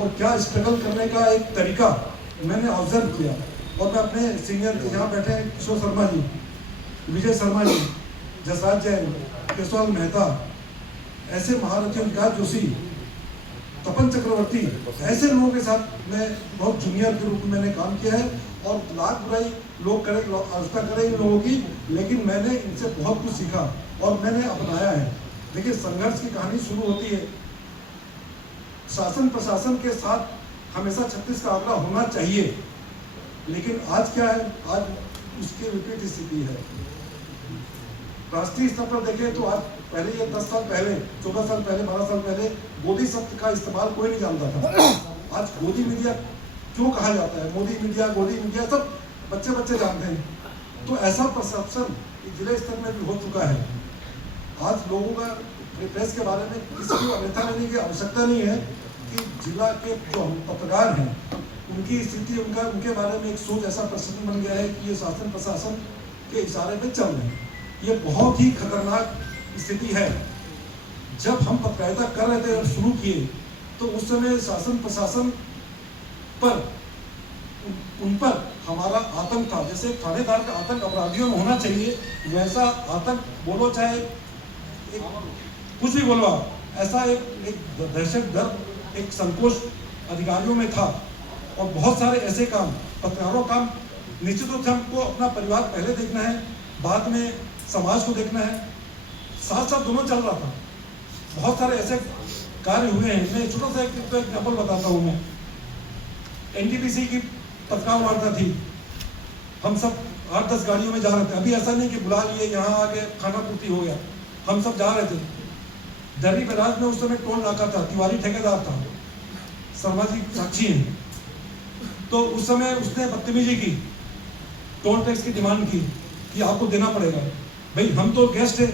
और क्या स्ट्रगल करने का एक तरीका मैंने ऑब्जर्व किया। और मैं अपने सीनियर यहाँ बैठे हैं किशोर शर्मा जी, विजय शर्मा जी, जसराज जैन, केशवाल मेहता, ऐसे महारथी, विकास जोशी, तपन चक्रवर्ती, ऐसे लोगों के साथ मैं बहुत जूनियर के रूप में मैंने काम किया है। और लाख बुराई लोग करें, आस्था करें इन लोगों की, लेकिन मैंने इनसे बहुत कुछ सीखा और मैंने अपनाया है। देखिए, संघर्ष की कहानी शुरू होती है, शासन प्रशासन के साथ हमेशा 36 का आंकड़ा होना चाहिए, लेकिन आज क्या है, आज उसके विपरीत स्थिति है। राष्ट्रीय स्तर पर देखें तो आज पहले ये 10 साल पहले, 14 साल पहले, 12 साल पहले गोदी शब्द का इस्तेमाल कोई नहीं जानता था। आज गोदी मीडिया क्यों कहा जाता है, मोदी मीडिया, गोदी मीडिया, सब बच्चे बच्चे जानते हैं। तो ऐसा परसेप्शन जिले स्तर में भी हो चुका है। आज लोगों का प्रेस के बारे में किसी को अन्यथा लेने की आवश्यकता नहीं है कि जिला के जो पत्रकार हैं उनकी स्थिति, उनके बारे में एक सोच, ऐसा प्रश्न बन गया है कि ये शासन प्रशासन के इशारे पे चल रहे हैं। ये बहुत ही खतरनाक स्थिति है। जब हम पत्रकारिता कर रहे थे और शुरू किए तो उस समय शासन प्रशासन पर, उन पर हमारा आतंक था। जैसे थानेदार का आतंक अपराधियों में होना चाहिए, वैसा आतंक बोलो, चाहे कुछ भी बोलो, ऐसा एक दहशत गर्द, एक संकोच अधिकारियों में था। और बहुत सारे ऐसे काम, पत्रकारों काम, निश्चित रूप से हमको अपना परिवार पहले देखना है, बाद में समाज को देखना है, साथ साथ दोनों चल रहा था। बहुत सारे ऐसे कार्य हुए हैं। मैं छोटा सा एक एग्जाम्पल बताता हूँ। मैं एनटीपीसी की पत्रकार वार्ता थी, हम सब 8-10 गाड़ियों में जा रहे थे। अभी ऐसा नहीं कि बुला लिए, यहाँ आके खाना पूर्ति हो गया, हम सब जा रहे थे। दर्री बैराज में उस समय टोल नाका था, तिवारी ठेकेदार था, शर्मा जी साक्षी हैं। तो उस समय उसने बदतमीजी की, टोल टैक्स की डिमांड की कि आपको देना पड़ेगा। भाई, हम तो गेस्ट है,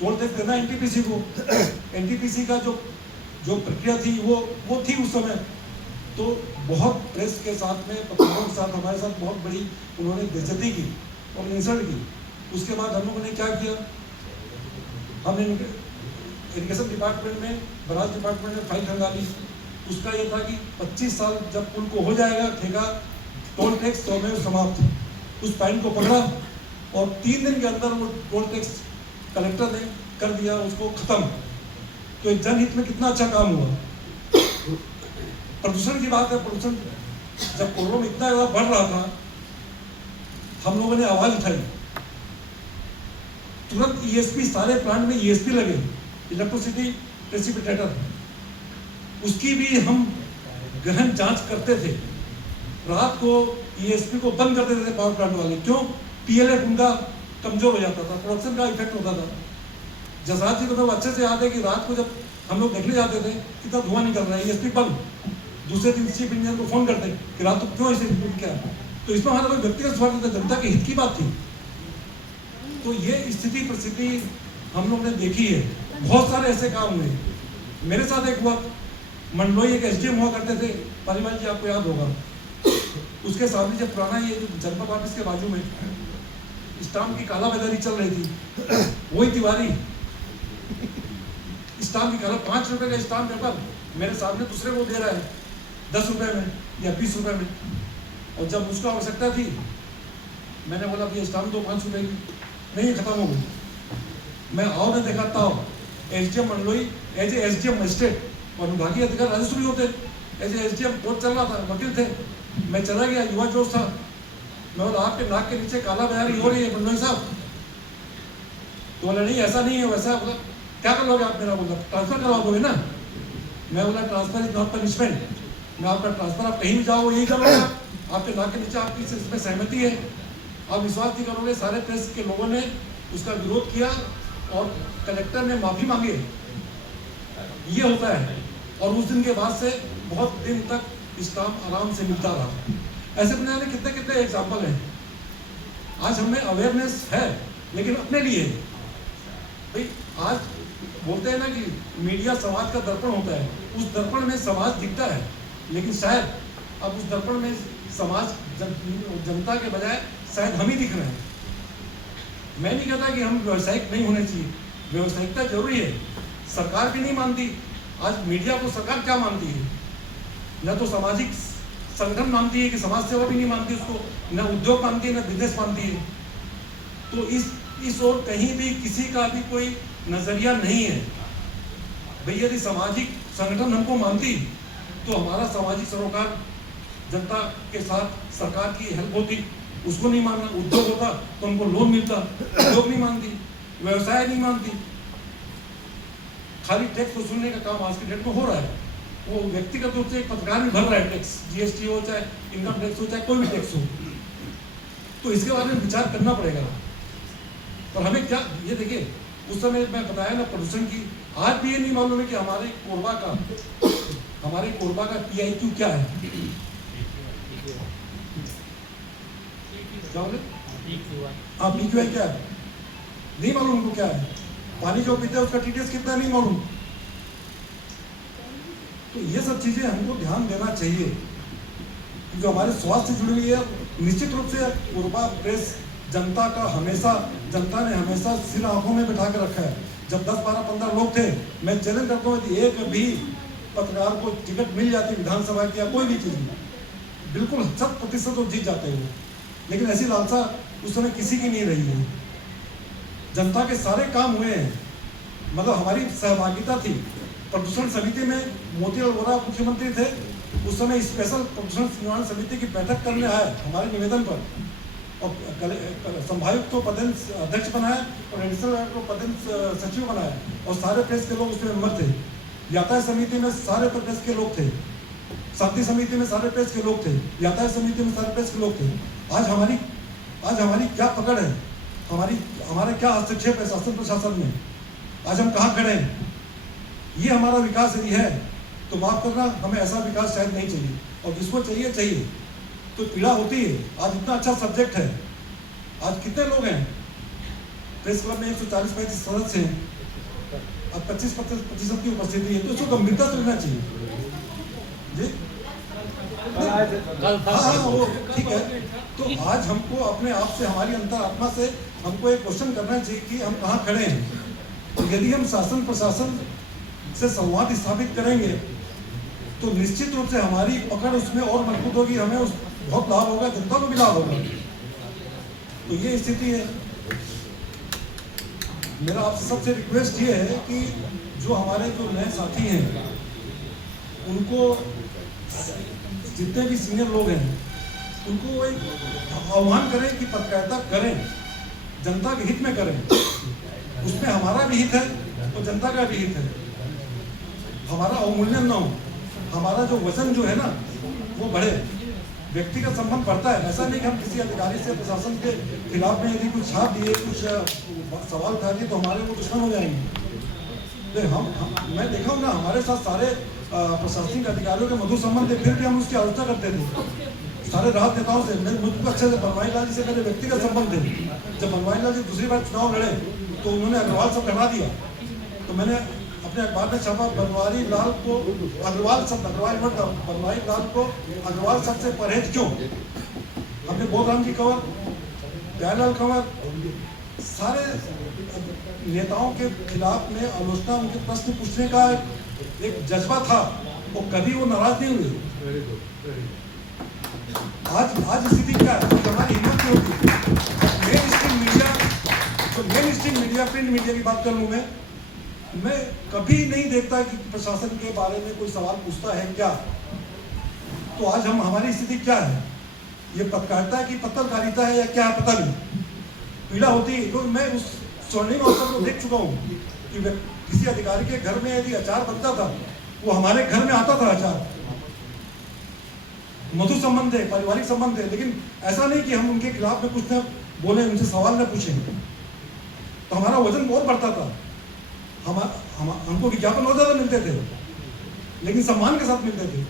टोल टैक्स देना एनटीपीसी को। एनटीपीसी का जो प्रक्रिया थी वो थी उस समय। तो बहुत प्रेस के साथ में, पत्रकारों के साथ, हमारे साथ बहुत बड़ी उन्होंने बेइज्जती की और इंसल्ट की। उसके बाद हम लोगों ने क्या किया, हमने इरिगेशन डिपार्टमेंट में, बराज डिपार्टमेंट में फाइल खंगा ली। उसका ये था कि 25 साल जब पुल को हो जाएगा ठेका, टोल टैक्स तो में समाप्त। उस फाइल को पकड़ा और 3 दिन के अंदर वो टोल टैक्स कलेक्टर ने कर दिया उसको खत्म। तो जनहित में कितना अच्छा काम हुआ। प्रदूषण की बात है, प्रदूषण जब कोरोना में इतना ज़्यादा बढ़ रहा था, हम लोगों ने आवाज उठाई, तुरंत ईएसपी, सारे प्लांट में ईएसपी लगे, इलेक्ट्रिसिटी प्रेसिपिटेटर, उसकी भी हम गहन जांच करते थे। रात को ईएसपी को बंद कर देते थे पावर प्लांट वाले। क्यों? पीएलएफ उनका कमजोर हो जाता था, प्रोडक्शन का इफेक्ट होता था। जसराज जी को तो अच्छे से याद है कि रात को जब हम लोग देखने जाते थे कितना धुआं निकल रहा है, ईएसपी बंद। दूसरे दिन चीफ इंजीनियर को फोन करते कि रात को क्यों ऐसे क्या। तो इसमें हमारा कोई व्यक्तिगत स्वार्थ नहीं था, जनता के हित की बात थी। तो ये स्थिति परिस्थिति हम लोग ने देखी है। बहुत सारे ऐसे काम हुए। मेरे साथ एक हुआ, मंडलोई एक एसडीएम हुआ करते थे, पालीवाल जी आपको याद होगा। उसके सामने जब पुराना ये जनपद ऑफिस के बाजू में स्टाम्प की कालाबाजारी चल रही थी, वही तिवारी स्टाम्प की काला, 5 रुपए का स्टाम्प पेपर मेरे सामने दूसरे को दे रहा है 10 रुपए में या 20 रुपए में। और जब उसको आवश्यकता थी, मैंने बोला ये स्टाम्प दो 5 रुपए की, नहीं खत्म हो गई। मैं और ने देखा था SDM Mandloi as a SDM magistrate, और विभागीय अधिकार राजस्व भी होते, एज ए एसडीएम कोर्ट चल रहा था, वकील थे। मैं चला गया, युवा जोश था। मैं बोला आपके नाक के नीचे काला बाजारी हो रही है मंडलोई साहब। तो बोला नहीं ऐसा नहीं है, वैसा। बोला क्या कर लोगे आप मेरा? बोला ट्रांसफर करवा दोगे ना? मैं बोला ट्रांसफर इज नॉट पनिशमेंट, मैं आपका ट्रांसफर, आप कहीं भी जाओ यही करोगे। आपके नाक के नीचे आपकी इसमें सहमति है, आप विश्वास नहीं करोगे, सारे प्रेस के लोगों ने उसका विरोध किया और कलेक्टर ने माफी मांगी। ये होता है। और उस दिन के बाद से बहुत दिन तक स्टाम्प आराम से मिलता रहा। ऐसे बनाने कितने कितने एग्जाम्पल हैं। आज हमें अवेयरनेस है, लेकिन अपने लिए भाई, आज बोलते हैं ना कि मीडिया समाज का दर्पण होता है, उस दर्पण में समाज दिखता है, लेकिन शायद अब उस दर्पण में समाज जनता के बजाय शायद हम ही दिख रहे हैं। मैं नहीं कहता कि हम व्यवसायिक नहीं होने चाहिए, व्यवसायिकता जरूरी है, सरकार भी नहीं मानती। आज मीडिया को सरकार क्या मानती है? न तो सामाजिक संगठन मानती है कि समाज सेवा भी नहीं मानती उसको, न उद्योग मानती है, न बिजनेस मानती है। तो इस ओर कहीं भी किसी का भी कोई नजरिया नहीं है। भाई यदि सामाजिक संगठन हमको मानती तो हमारा सामाजिक सरोकार जनता के साथ सरकार की हेल्प होती, उसको नहीं मानना। उद्योग होता तो हमको लोन मिलता, उद्योग नहीं मानती, व्यवसाय नहीं मानती। खाली टैक्स वसूलने का काम आज की डेट में हो रहा है। वो व्यक्तिगत रूप से एक पत्रकार भी भर रहा है टैक्स, जीएसटी हो चाहे इनकम टैक्स हो चाहे कोई भी टैक्स हो। तो इसके बारे में विचार करना पड़ेगा। और हमें क्या, ये देखिए उस समय मैं बताया ना प्रदूषण की, आज भी ये नहीं मालूम है कि हमारे कोरबा का PIQ क्या है। क्या बोले? हाँ, PQI क्या है नहीं मालूम उनको क्या है। पानी जो पीते हैं उसका TDS कितना नहीं मालूम। तो ये सब चीजें हमको ध्यान देना चाहिए क्योंकि हमारे स्वास्थ्य से जुड़ी हुई है। निश्चित रूप से कोरबा प्रेस जनता ने हमेशा सिर आंखों में बिठा कर रखा है। जब 10, 12, 15 लोग थे, मैं चैलेंज करता हूँ कि एक भी पत्रकार को टिकट मिल जाती विधानसभा की या कोई भी चीज में, बिल्कुल 100% वो जीत जाते हैं। लेकिन ऐसी लालसा उस समय किसी की नहीं रही है। जनता के सारे काम हुए हैं, मतलब हमारी सहभागिता थी। प्रदूषण समिति में मोतीलाल वोरा मुख्यमंत्री थे, उस समय स्पेशल प्रदूषण निवारण समिति की बैठक करने आए हमारे निवेदन पर, और संभायुक्त को पदेन अध्यक्ष बनाया और एडिशनल डायरेक्टर को पदेन सचिव बनाया, और सारे प्रेस के लोग उसमें मेंबर थे। यातायात समिति में सारे प्रेस के लोग थे, शांति समिति में सारे प्रेस के लोग थे, यातायात समिति में सारे प्रेस के लोग थे। आज हमारी क्या पकड़ है, हमारा क्या हस्तक्षेप है शासन प्रशासन में, आज हम कहाँ खड़े हैं। ये हमारा विकास यदि है तो माफ करना, हमें ऐसा विकास शायद नहीं चाहिए, और जिसको चाहिए तो पीड़ा होती है। आज इतना अच्छा सब्जेक्ट है, आज कितने लोग हैं प्रेस क्लब में, 140-145 सदस्य हैं, अब 25% की उपस्थिति है, तो उसको गंभीरता से लेना चाहिए जी। हाँ, वो ठीक है। तो आज हमको अपने आप से, हमारी अंतरात्मा से हमको एक क्वेश्चन करना चाहिए कि हम कहाँ खड़े हैं। तो यदि हम शासन प्रशासन से संवाद स्थापित करेंगे तो निश्चित रूप से हमारी पकड़ उसमें और मजबूत होगी, हमें उस बहुत लाभ होगा, जनता को भी लाभ होगा। तो ये स्थिति है। मेरा आपसे सबसे रिक्वेस्ट ये है कि जो हमारे जो नए साथी हैं उनको, जितने भी सीनियर लोग हैं उनको एक आह्वान करें कि पत्रकारिता करें, जनता के हित में करें। उसमें हमारा भी हित है और जनता का भी हित है। हमारा अवमूल्यन न हो, हमारा जो वजन जो है ना वो बढ़े, व्यक्तिगत संबंध बढ़ता है। ऐसा नहीं कि हम किसी अधिकारी से, प्रशासन के खिलाफ में यदि कुछ छाप दिए, कुछ सवाल उठा दिए तो हमारे वो दुश्मन हो जाएंगे। मैं देखा हूँ ना, हमारे साथ सारे प्रशासनिक अधिकारियों के मधुर संबंध थे, फिर भी हम उसकी आलोचना करते थे। सारे राहत नेताओं से, मुझको अच्छे से बनवारी लाल जी से मेरे व्यक्तिगत संबंध थे। जब बनवारी लाल जी दूसरी बार चुनाव लड़े तो उन्होंने अग्रवाल शब्द हटा दिया, तो मैंने अपने अखबार में छापा, बनवारी लाल को अग्रवाल शब्द, बनवारी लाल को अग्रवाल शब्द से परहेज क्यों। हमने बोधराम जी कवर, प्यारेलाल कंवर, सारे नेताओं के खिलाफ में आलोचना, उनके प्रश्न पूछने का एक जज्बा था, वो कभी वो नाराज नहीं हुए। आज स्थिति क्या है, हमारी हिम्मत नहीं होती। Main stream media, print media की बात कर लूँ मैं कभी नहीं देखता कि प्रशासन के बारे में कोई सवाल पूछता है क्या। तो आज हमारी स्थिति क्या है, ये पत्रकारिता की पत्रकारिता है या क्या है पता नहीं। पीड़ा होती है, तो मैं उस स्वर्णिम अवसर को देख चुका हूँ कि किसी अधिकारी के घर में यदि अचार बनता था, वो हमारे घर में आता था अचार। मधुर संबंध है, पारिवारिक संबंध है, लेकिन ऐसा नहीं कि हम उनके खिलाफ में कुछ न बोले, उनसे सवाल न पूछें। तो हमारा वजन बहुत बढ़ता था। हमको विज्ञापन बहुत ज़्यादा मिलते थे, लेकिन सम्मान के साथ मिलते थे।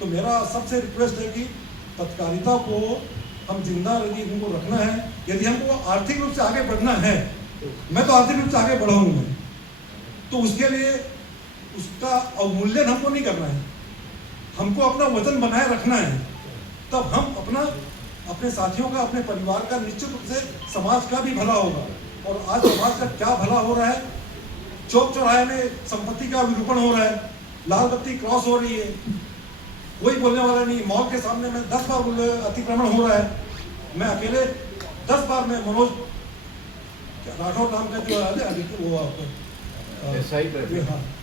तो मेरा सबसे रिक्वेस्ट है कि पत्रकारिता को हम जिंदा यदि हमको रखना है, यदि हमको आर्थिक रूप से आगे बढ़ना है, मैं तो आर्थिक रूप से आगे बढ़ा हूँ मैं, तो उसके लिए उसका अवमूल्यन हमको नहीं करना है, हमको अपना वजन बनाए रखना है। तब हम अपने साथियों का, अपने परिवार का, निश्चित रूप से समाज का भी भला होगा। और आज समाज का क्या भला हो रहा है, चौक चौराहे में संपत्ति का विरूपण हो रहा है, लाल बत्ती क्रॉस हो रही है, कोई बोलने वाला नहीं। मॉल के सामने में 10 बार अतिक्रमण हो रहा है, मैं अकेले 10 बार में मनोज राठौर नाम का जो है वो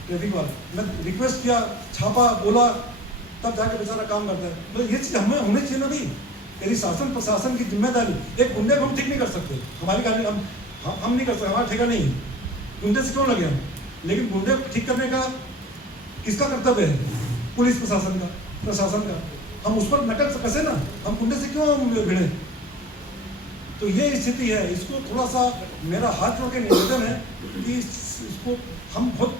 ट्रैफिक वाला, मैं रिक्वेस्ट किया, छापा, बोला, तब जाके बेचारा काम करता है। तो ये चीज़ हमें होनी चाहिए ना भी, यदि शासन प्रशासन की जिम्मेदारी, एक गुंडे को हम ठीक नहीं कर सकते, हमारी गाड़ी हम नहीं कर सकते, हमारा ठेका नहीं, गुंडे से क्यों लगे हम, लेकिन गुंडे ठीक करने का किसका कर्तव्य है? पुलिस प्रशासन का, प्रशासन का। हम उस पर नकल कसे ना, हम गुंडे से क्यों भिड़े? तो ये स्थिति है। इसको थोड़ा सा मेरा हाथ जोड़ के निवेदन है कि इसको हम बहुत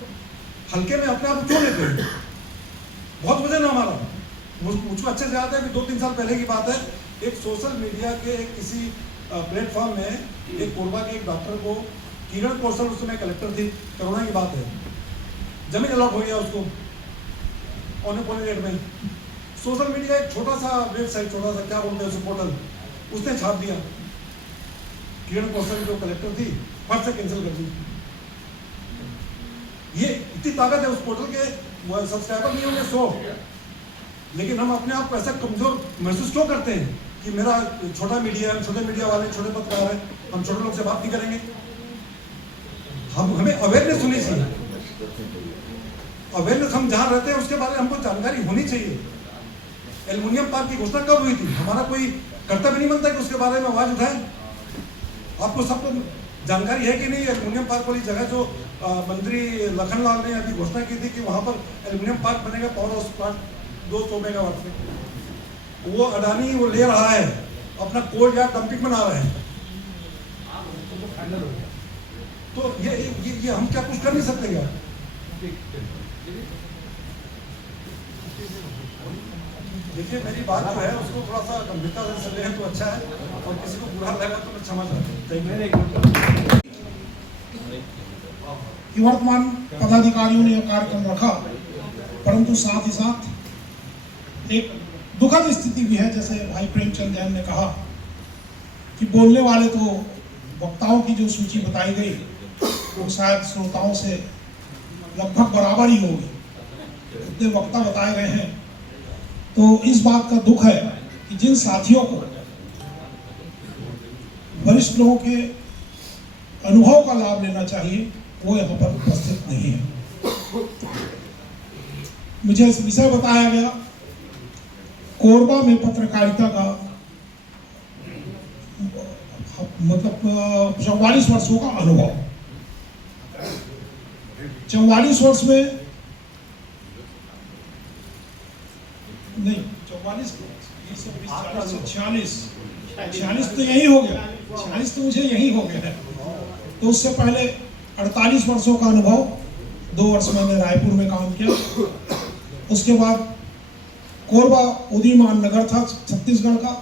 हल्के में अपने आप क्यों लेते हैं? बहुत वजन है हमारा। मुझको अच्छे से याद है कि 2-3 साल पहले की बात है, एक सोशल मीडिया के किसी प्लेटफॉर्म में एक कोरबा के एक डॉक्टर को, किरण कौशल उस समय कलेक्टर थी, कोरोना की बात है, जमीन अलॉट हो गया उसको पौने रेट में। सोशल मीडिया एक छोटा सा वेबसाइट, छोटा सा क्या बोलते हैं उसे, पोर्टल, उसने छाप दिया, किरण कौशल जो कलेक्टर थी फट से कैंसिल कर दी। ये इतनी ताकत है उस पोर्टल के, सब्सक्राइबर नहीं होंगे 100, लेकिन हम अपने आप को ऐसा कमजोर महसूस क्यों करते हैं कि मेरा छोटा मीडिया है, छोटे मीडिया वाले, छोटे पत्रकार हैं, हम छोटे लोग से बात नहीं करेंगे। हमें अवेयरनेस होनी चाहिए। अवेयरनेस, हम जहाँ रहते हैं उसके बारे में हमको जानकारी होनी चाहिए। एल्युमिनियम पार्क की घोषणा कब हुई थी? हमारा कोई कर्तव्य नहीं बनता कि उसके बारे में आवाज उठाएं? आपको सबको जानकारी है कि नहीं? एल्युमिनियम पार्क वाली जगह जो मंत्री लखनलाल ने अभी घोषणा की थी कि वहां पर एल्युमिनियम पार्क बनेगा, पावर हाउस प्लांट 200 मेगावाट से, वो अडानी वो ले रहा है, अपना कोल यार्ड डंपिंग बना रहे हैं। तो ये हम क्या कुछ कर नहीं सकते क्या? देखिए, मेरी बात जो है उसको थोड़ा सा गंभीरता से चल रहे हैं तो अच्छा है, और किसी को बुरा लगा तो मैं क्षमा चाहता हूँ। वर्तमान पदाधिकारियों ने यह कार्यक्रम रखा, परंतु साथ ही साथ एक दुखद स्थिति भी है, जैसे भाई प्रेमचंद जैन ने कहा कि बोलने वाले तो वक्ताओं की जो सूची बताई गई वो शायद श्रोताओं से लगभग बराबर ही होगी, इतने वक्ता बताए गए हैं। तो इस बात का दुख है कि जिन साथियों को वरिष्ठ लोगों के अनुभव का लाभ लेना चाहिए वो यहाँ पर उपस्थित नहीं है। मुझे इस विषय बताया गया, कोरबा में पत्रकारिता का मतलब 44 वर्षों का अनुभव। 44 वर्ष में नहीं, 44 46 तो यही हो गया, 46 तो मुझे यही हो गया है। तो उससे पहले 48 वर्षों का अनुभव, 2 वर्ष मैंने रायपुर में काम किया। उसके बाद कोरबा उदीमान नगर था छत्तीसगढ़ का,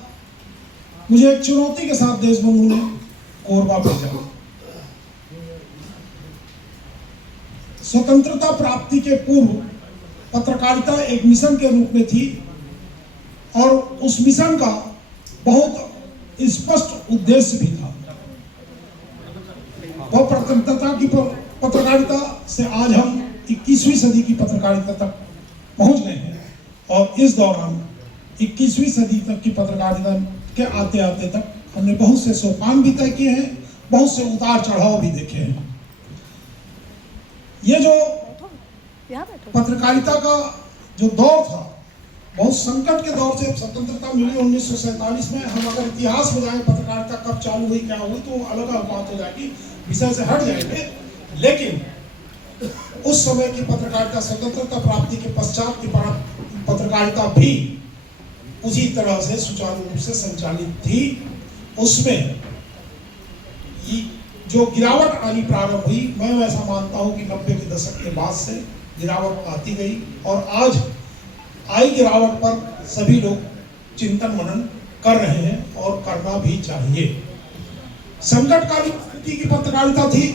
मुझे एक चुनौती के साथ देशबंधु ने कोरबा भेजा। स्वतंत्रता प्राप्ति के पूर्व पत्रकारिता एक मिशन के रूप में थी, और उस मिशन का बहुत स्पष्ट उद्देश्य भी था। वह स्वतंत्रता की पत्रकारिता से आज हम 21वीं सदी की पत्रकारिता तक पहुंच गए हैं, और इस दौरान 21वीं सदी तक की पत्रकारिता के आते आते तक हमने बहुत से सोपान भी तय किए हैं, बहुत से उतार चढ़ाव भी देखे हैं। ये जो पत्रकारिता का जो दौर था, बहुत संकट के दौर से स्वतंत्रता मिली 1947 में। हम अगर इतिहास में जाएं पत्रकारिता कब चालू हुई, क्या हुई, तो अलग अलग बात हो जाएगी, विषय से हट जाएंगे। लेकिन उस समय की पत्रकारिता, स्वतंत्रता प्राप्ति के पश्चात की पत्रकारिता भी उसी तरह से सुचारू रूप से संचालित थी। उसमें जो गिरावट आनी प्रारंभ हुई, मैं वैसा मानता हूं कि 90 के दशक के बाद से गिरावट आती गई, और आज आई गिरावट पर सभी लोग चिंतन मनन कर रहे हैं और करना भी चाहिए। संकटकालीन स्थिति की पत्रकारिता थी।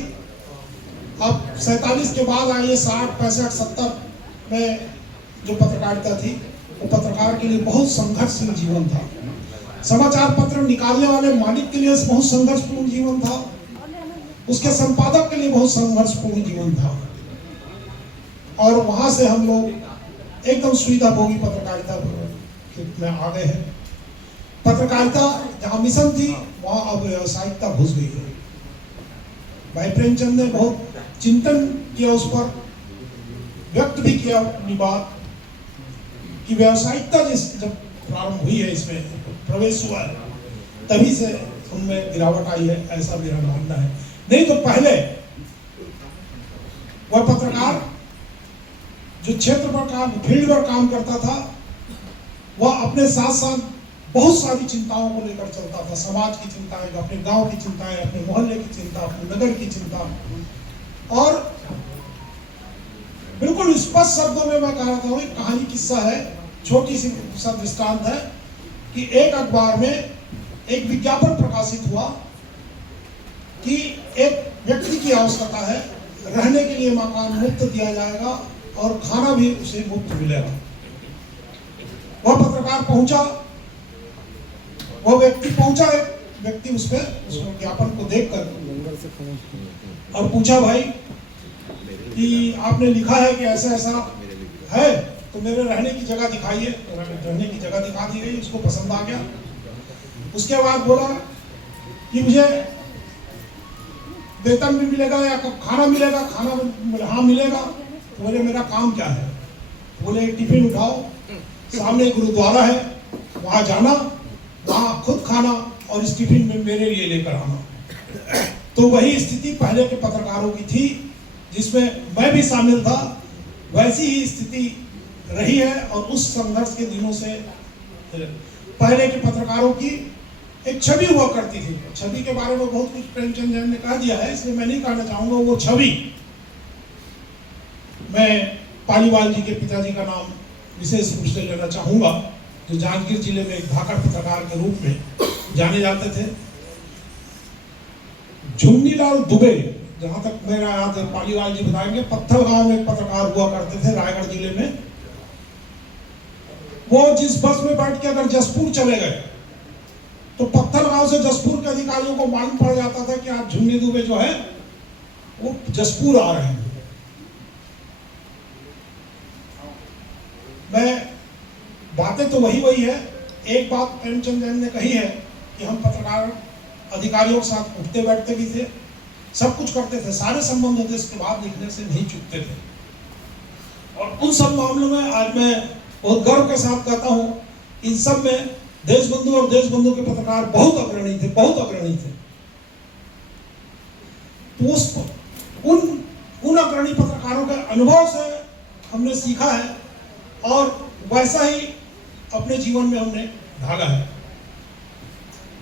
अब 47 के बाद आई 60, 65, 70 में जो पत्रकारिता थी, वो पत्रकार के लिए बहुत संघर्षपूर्ण जीवन था। समाचार पत्र निकालने वाले मालिक के लिए बहुत संघर्षपूर्ण जीवन था, उसके संपादक के लिए बहुत संघर्षपूर्ण जीवन था। और वहां से हम लोग एकदम सुविधाभोगी पत्रकारिता में आ गए हैं। पत्रकारिता जहाँ मिशन थी वहाँ अब व्यावसायिकता घुस गई है। भाई प्रेमचंद ने बहुत चिंतन किया, उस पर व्यक्त भी किया अपनी बात कि व्यावसायिकता जब प्रारंभ हुई है, इसमें प्रवेश हुआ है, तभी से उनमें गिरावट आई है, ऐसा मेरा मानना है। नहीं तो पहले वह पत्रकार जो क्षेत्र पर काम, फील्ड पर काम करता था, वह अपने साथ साथ बहुत सारी चिंताओं को लेकर चलता था। समाज की चिंताएं, अपने गांव की चिंताएं, अपने मोहल्ले की चिंता, अपने नगर की चिंता। और बिल्कुल स्पष्ट शब्दों में मैं कह रहा था, एक कहानी किस्सा है, छोटी सी सा दृष्टांत है कि एक अखबार में एक विज्ञापन प्रकाशित हुआ कि एक व्यक्ति की आवश्यकता है, रहने के लिए मकान मुफ्त दिया जाएगा और खाना भी उसे मुफ्त मिलेगा। वह पत्रकार पहुंचा, वह व्यक्ति पहुंचा, एक व्यक्ति उस विज्ञापन को देखकर और पूछा, भाई कि आपने लिखा है कि ऐसा ऐसा है, तो मेरे रहने की जगह दिखाइए। रहने की जगह दिखा दी गई, उसको पसंद आ गया। उसके बाद बोला कि मुझे वेतन भी मिलेगा या खाना मिलेगा? खाना हाँ मिलेगा। तो बोले मेरा काम क्या है? बोले टिफिन उठाओ, सामने गुरुद्वारा है, वहां जाना, वहां खुद खाना और इस टिफिन में मेरे लिए लेकर आना। तो वही स्थिति पहले के पत्रकारों की थी, जिसमें मैं भी शामिल था। वैसी ही स्थिति रही है और उस संघर्ष के दिनों से पहले के पत्रकारों की एक छवि हुआ करती थी। छवि के बारे में बहुत कुछ प्रेमचंद ने कह दिया है, इसलिए मैं नहीं कहना चाहूंगा। वो छवि, मैं पालीवाल जी के पिताजी का नाम विशेष रूप से लेना चाहूंगा, जो जांजगीर जिले में एक धाकड़ पत्रकार के रूप में जाने जाते थे। झुन्नीलाल दुबे, जहां तक मेरा याद है, पालीवाल जी बताएंगे, पत्थर गांव में एक पत्रकार हुआ करते थे रायगढ़ जिले में। वो जिस बस में बैठ के अगर जसपुर चले गए तो पत्थर गांव से जसपुर के अधिकारियों को मालूम पड़ जाता था कि आज झुन्नी दुबे जो है वो जसपुर आ रहे हैं। मैं बातें तो वही है। एक बात प्रेमचंद ने कही है कि हम पत्रकार अधिकारियों के साथ उठते बैठते भी थे, सब कुछ करते थे, सारे संबंध होते, इसके बाद लिखने से नहीं चूकते थे। और उन सब मामलों में आज मैं बहुत गर्व के साथ कहता हूं, इन सब में देशबंधु और देशबंधु के पत्रकार बहुत अग्रणी थे, बहुत अग्रणी थे। तो उन अग्रणी पत्रकारों के अनुभव से हमने सीखा है और वैसा ही अपने जीवन में हमने ढाला है।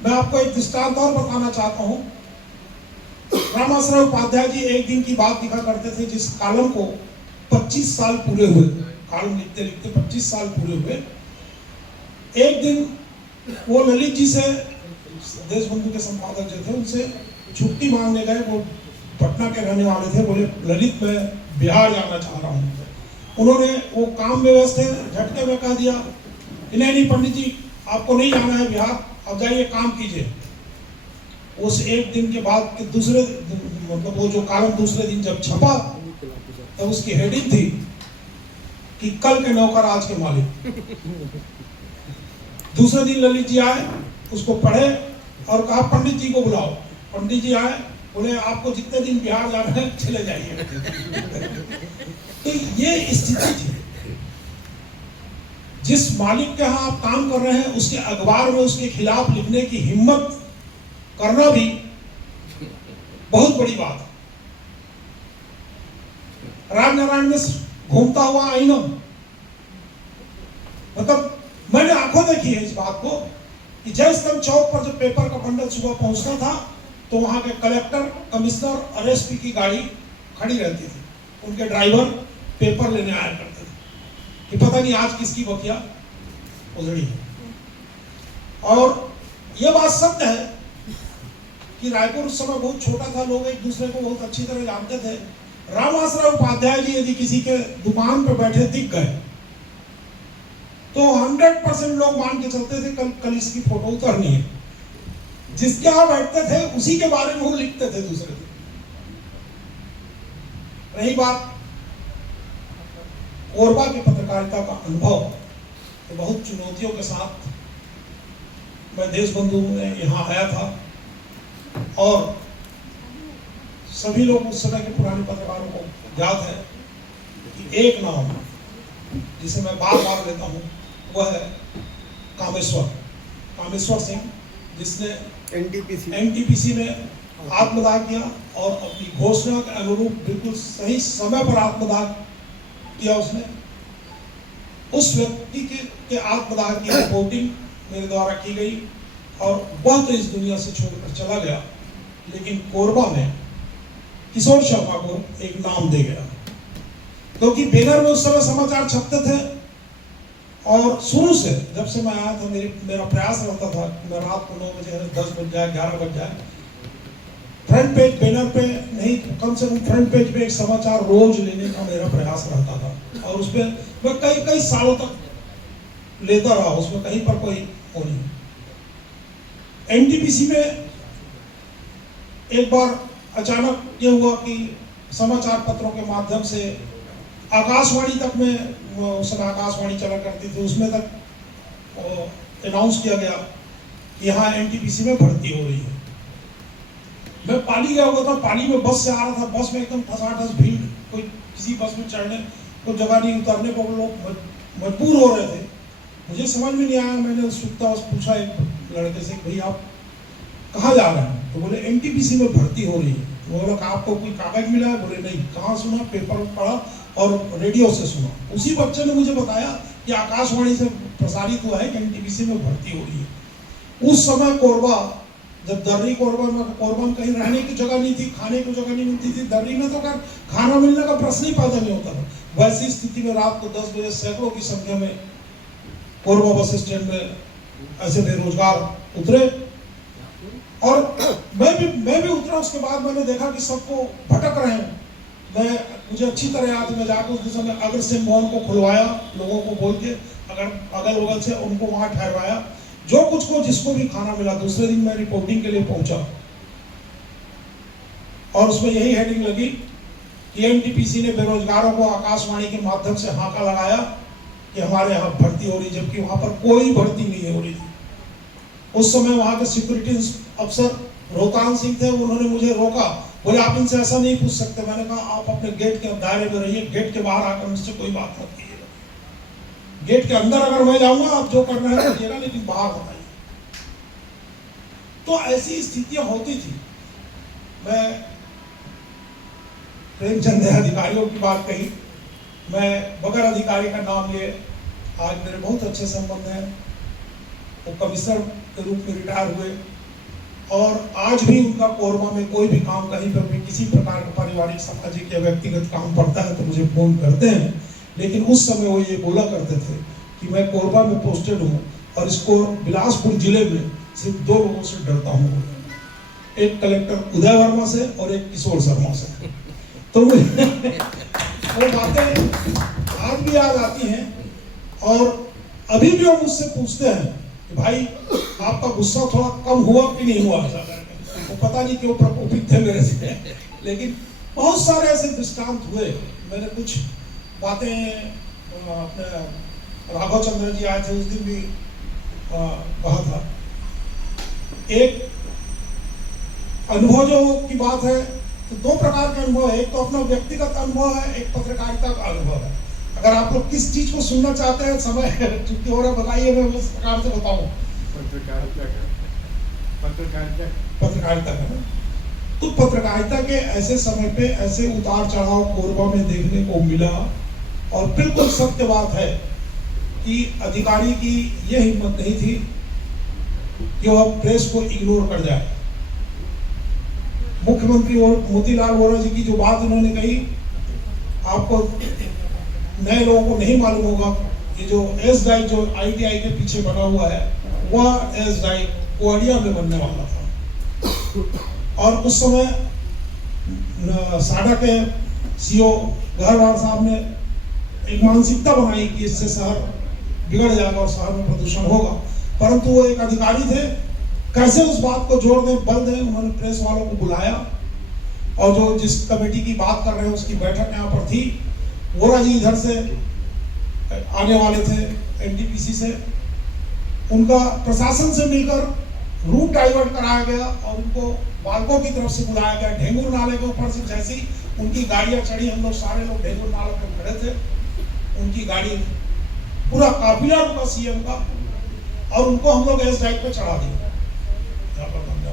मैं आपको एक दृष्टांत और बताना चाहता हूं। रामाश्रय उपाध्याय जी एक दिन की बात लिखा करते थे, जिस कॉलम को 25 साल पूरे हुए, कॉलम लिखते लिखते 25 साल पूरे हुए। एक दिन वो ललित जी से, देशबंधु के संपादक जो थे, उनसे छुट्टी मांगने गए। वो पटना के रहने वाले थे। बोले ललित, मैं बिहार जाना चाह रहा हूँ। उन्होंने, वो काम में व्यस्त थे, झटके में कह दिया कि नहीं पंडित जी, आपको नहीं जाना है बिहार, अब जाइए काम कीजिए। उस एक दिन के बाद के दूसरे, मतलब वो जो कॉलम दूसरे दिन जब छपा तो उसकी हेडिंग थी कि कल के नौकर आज के मालिक। दूसरे दिन ललित जी आए, उसको पढ़े और कहा पंडित जी को बुलाओ। पंडित जी आए, बोले आपको जितने दिन बिहार जाना है चले जाइए। तो ये स्थिति थी। जिस मालिक के यहाँ आप काम कर रहे हैं, उसके अखबार में उसके खिलाफ लिखने की हिम्मत करना भी बहुत बड़ी बात है। राजनारायण में घूमता हुआ आईना, मतलब मैंने आंखों देखी है इस बात को कि जयस्तंभ चौक पर जब पेपर का बंडल सुबह पहुंचता था तो वहां के कलेक्टर, कमिश्नर और एसपी की गाड़ी खड़ी रहती थी। उनके ड्राइवर पेपर लेने आया करते थे कि पता नहीं आज किसकी बखिया उजड़ी है। और यह बात सत्य है कि रायपुर उस समय बहुत छोटा था, लोग एक दूसरे को बहुत अच्छी तरह जानते थे। रामाश्रय उपाध्याय जी यदि किसी के दुकान पर बैठे दिख गए तो 100% लोग मान के चलते थे कल इसकी फोटो उतरनी है। जिसके यहाँ बैठते थे उसी के बारे में वो लिखते थे दूसरे दिन। रही बात कोरबा की पत्रकारिता का अनुभव तो बहुत चुनौतियों के साथ मैं देशबंधु में यहाँ आया था और सभी लोग उस समय के पुराने पत्रकारों को याद है कि एक नाम जिसे मैं बार बार लेता हूँ वह है कामेश्वर सिंह, जिसने एनटीपीसी में आत्मदाह किया और अपनी घोषणा के अनुरूप बिल्कुल सही समय पर आत्मदाह किया उसने। उस व्यक्ति के आत्मदाह की रिपोर्टिंग मेरे द्वारा की गई और वह तो इस दुनिया से छोड़कर चला गया, लेकिन कोरबा में किशोर शर्मा को एक नाम दे गया, क्योंकि बैनर में उस समय समाचार छपते थे और शुरू से जब से मैं आया था मेरा प्रयास रहता था कि मैं रात को 9 बजे 10 बज जाए 11 बज जाए फ्रंट पेज बैनर पे नहीं, कम से कम फ्रंट पेज पे एक समाचार रोज लेने का मेरा प्रयास रहता था और उसमें मैं कई सालों तक लेता रहा, उसमें कहीं पर कोई हो नहीं। एनटीपीसी में एक बार अचानक ये हुआ कि समाचार पत्रों के माध्यम से आकाशवाणी तक में, उस समय आकाशवाणी चला करती थी, उसमें तक अनाउंस किया गया कि यहाँ एनटीपीसी में भर्ती हो रही है। मैं पाली गया हुआ था, पाली में बस से आ रहा था, बस में एकदम ठसाठस भीड़, कोई किसी बस में चढ़ने को जगह नहीं, उतरने को लोग मजबूर हो रहे थे। मुझे समझ में नहीं आया, मैंने उत्सुकता पूछा एक लड़के से, भाई आप कहाँ जा रहे हैं? तो बोले एनटीपीसी में भर्ती हो रही है। तो बोला आपको कोई कागज मिला है? बोले नहीं। कहाँ सुना? पेपर पढ़ा और रेडियो से सुना। उसी बच्चे ने मुझे बताया कि आकाशवाणी से प्रसारित हुआ है कि एनटीपीसी में भर्ती हो रही है। उस समय कोरबा, जब दर्री कोरबा में कहीं रहने की जगह नहीं थी, खाने की जगह नहीं मिलती थी, दर्री में तो कर खाना मिलने का प्रश्न ही पैदा नहीं होता था। वैसी स्थिति में रात को 10 बजे सैकड़ों की संख्या में कोरबा बस स्टैंड में ऐसे बेरोजगार उतरे और मैं भी उतरा। उसके बाद मैंने देखा कि सबको भटक रहे हैं। मुझे अच्छी तरह याद है, मैं जाकर उस समय अग्रसेन भवन को खुलवाया, लोगों को बोल के अगल बगल से उनको वहां ठहरवाया, जो कुछ को जिसको भी खाना मिला। दूसरे दिन मैं रिपोर्टिंग के लिए पहुंचा और उसमें यही हेडिंग लगी कि एनटीपीसी ने बेरोजगारों को आकाशवाणी के माध्यम से हाका लगाया कि हमारे यहाँ भर्ती हो रही, जबकि वहां पर कोई भर्ती नहीं हो रही थी। उस समय वहां के सिक्योरिटी अफसर रोहतान सिंह थे, उन्होंने मुझे रोका, बोले आप इनसे ऐसा नहीं पूछ सकते। मैंने कहा आप अपने गेट के दायरे में रहिए, गेट के बाहर आकर मुझसे कोई बात मत कीजिएगा। गेट के अंदर अगर मैं जाऊंगा आप जो करना है करिएगा, लेकिन बाहर बताइए। तो ऐसी स्थितियां होती थी। मैं प्रेमचंद अधिकारियों की बात कही, मैं बगैर अधिकारी का नाम लिए, आज मेरे बहुत अच्छे संबंध हैं। वो कमिश्नर के रूप में रिटायर हुए और आज भी उनका कोरबा में कोई भी काम, कहीं पर भी किसी प्रकार का पारिवारिक, सामाजिक या व्यक्तिगत काम पड़ता है तो मुझे फोन करते हैं। लेकिन उस समय वो ये बोला करते थे कि मैं कोरबा में पोस्टेड हूँ और इसको बिलासपुर जिले में सिर्फ 2 लोगों से डरता हूँ, एक कलेक्टर उदय वर्मा से और एक किशोर शर्मा से। तो वो बातें आज भी याद आती हैं और अभी भी वो मुझसे पूछते हैं कि भाई आपका गुस्सा थोड़ा कम हुआ कि नहीं हुआ? वो पता नहीं क्यों प्रकोपित थे मेरे से, लेकिन बहुत सारे ऐसे दृष्टांत हुए। मैंने कुछ बातें अपने राघव चंद्र जी आए थे उस दिन भी कहा था। एक अनुभव जो की बात है तो 2 प्रकार के अनुभव है, एक तो अपना व्यक्तिगत अनुभव है, एक पत्रकारिता का अनुभव है। अगर आप लोग किस चीज को सुनना चाहते हैं, समय चुटकी हो रहा बताइए, मैं उस प्रकार से बताऊं। पत्रकारिता का तो पत्रकारिता के ऐसे समय पे ऐसे उतार चढ़ाव कोरबा में देखने को मिला और बिल्कुल सत्य बात है कि अधिकारी की यह हिम्मत नहीं थी कि वह प्रेस को इग्नोर कर जाए। मुख्यमंत्री और मोतीलाल वोरा जी की जो बात उन्होंने कही, आपको नए लोगों को नहीं मालूम होगा, ये जो एस डाइक जो ITI के पीछे बना हुआ है, वह एस डाइक कोडिया में बनने वाला था। और उस समय साडा के CEO गहरवार साहब ने एक मानसिकता बनाई कि इससे शहर बिगड़ जाएगा और शहर में प्रदूषण होगा, परंतु वो एक अधिकारी थे, कैसे उस बात को जोड़ दें, बल दें। उन्होंने प्रेस वालों को बुलाया और जो जिस कमेटी की बात कर रहे हैं उसकी बैठक यहाँ पर थी। वोरा जी इधर से आने वाले थे एनटीपीसी से, उनका प्रशासन से मिलकर रूट डाइवर्ट कराया गया और उनको बालकों की तरफ से बुलाया गया। ढेंगुर नाले के ऊपर से जैसे ही उनकी गाड़ियां चढ़ी, हम लोग सारे लोग ढेंगुर नाले पर खड़े थे, उनकी गाड़ी पूरा काफिला रुका सीएम का और उनको हम लोग एस डाइट पे चढ़ा दिया यहाँ पर बंदे।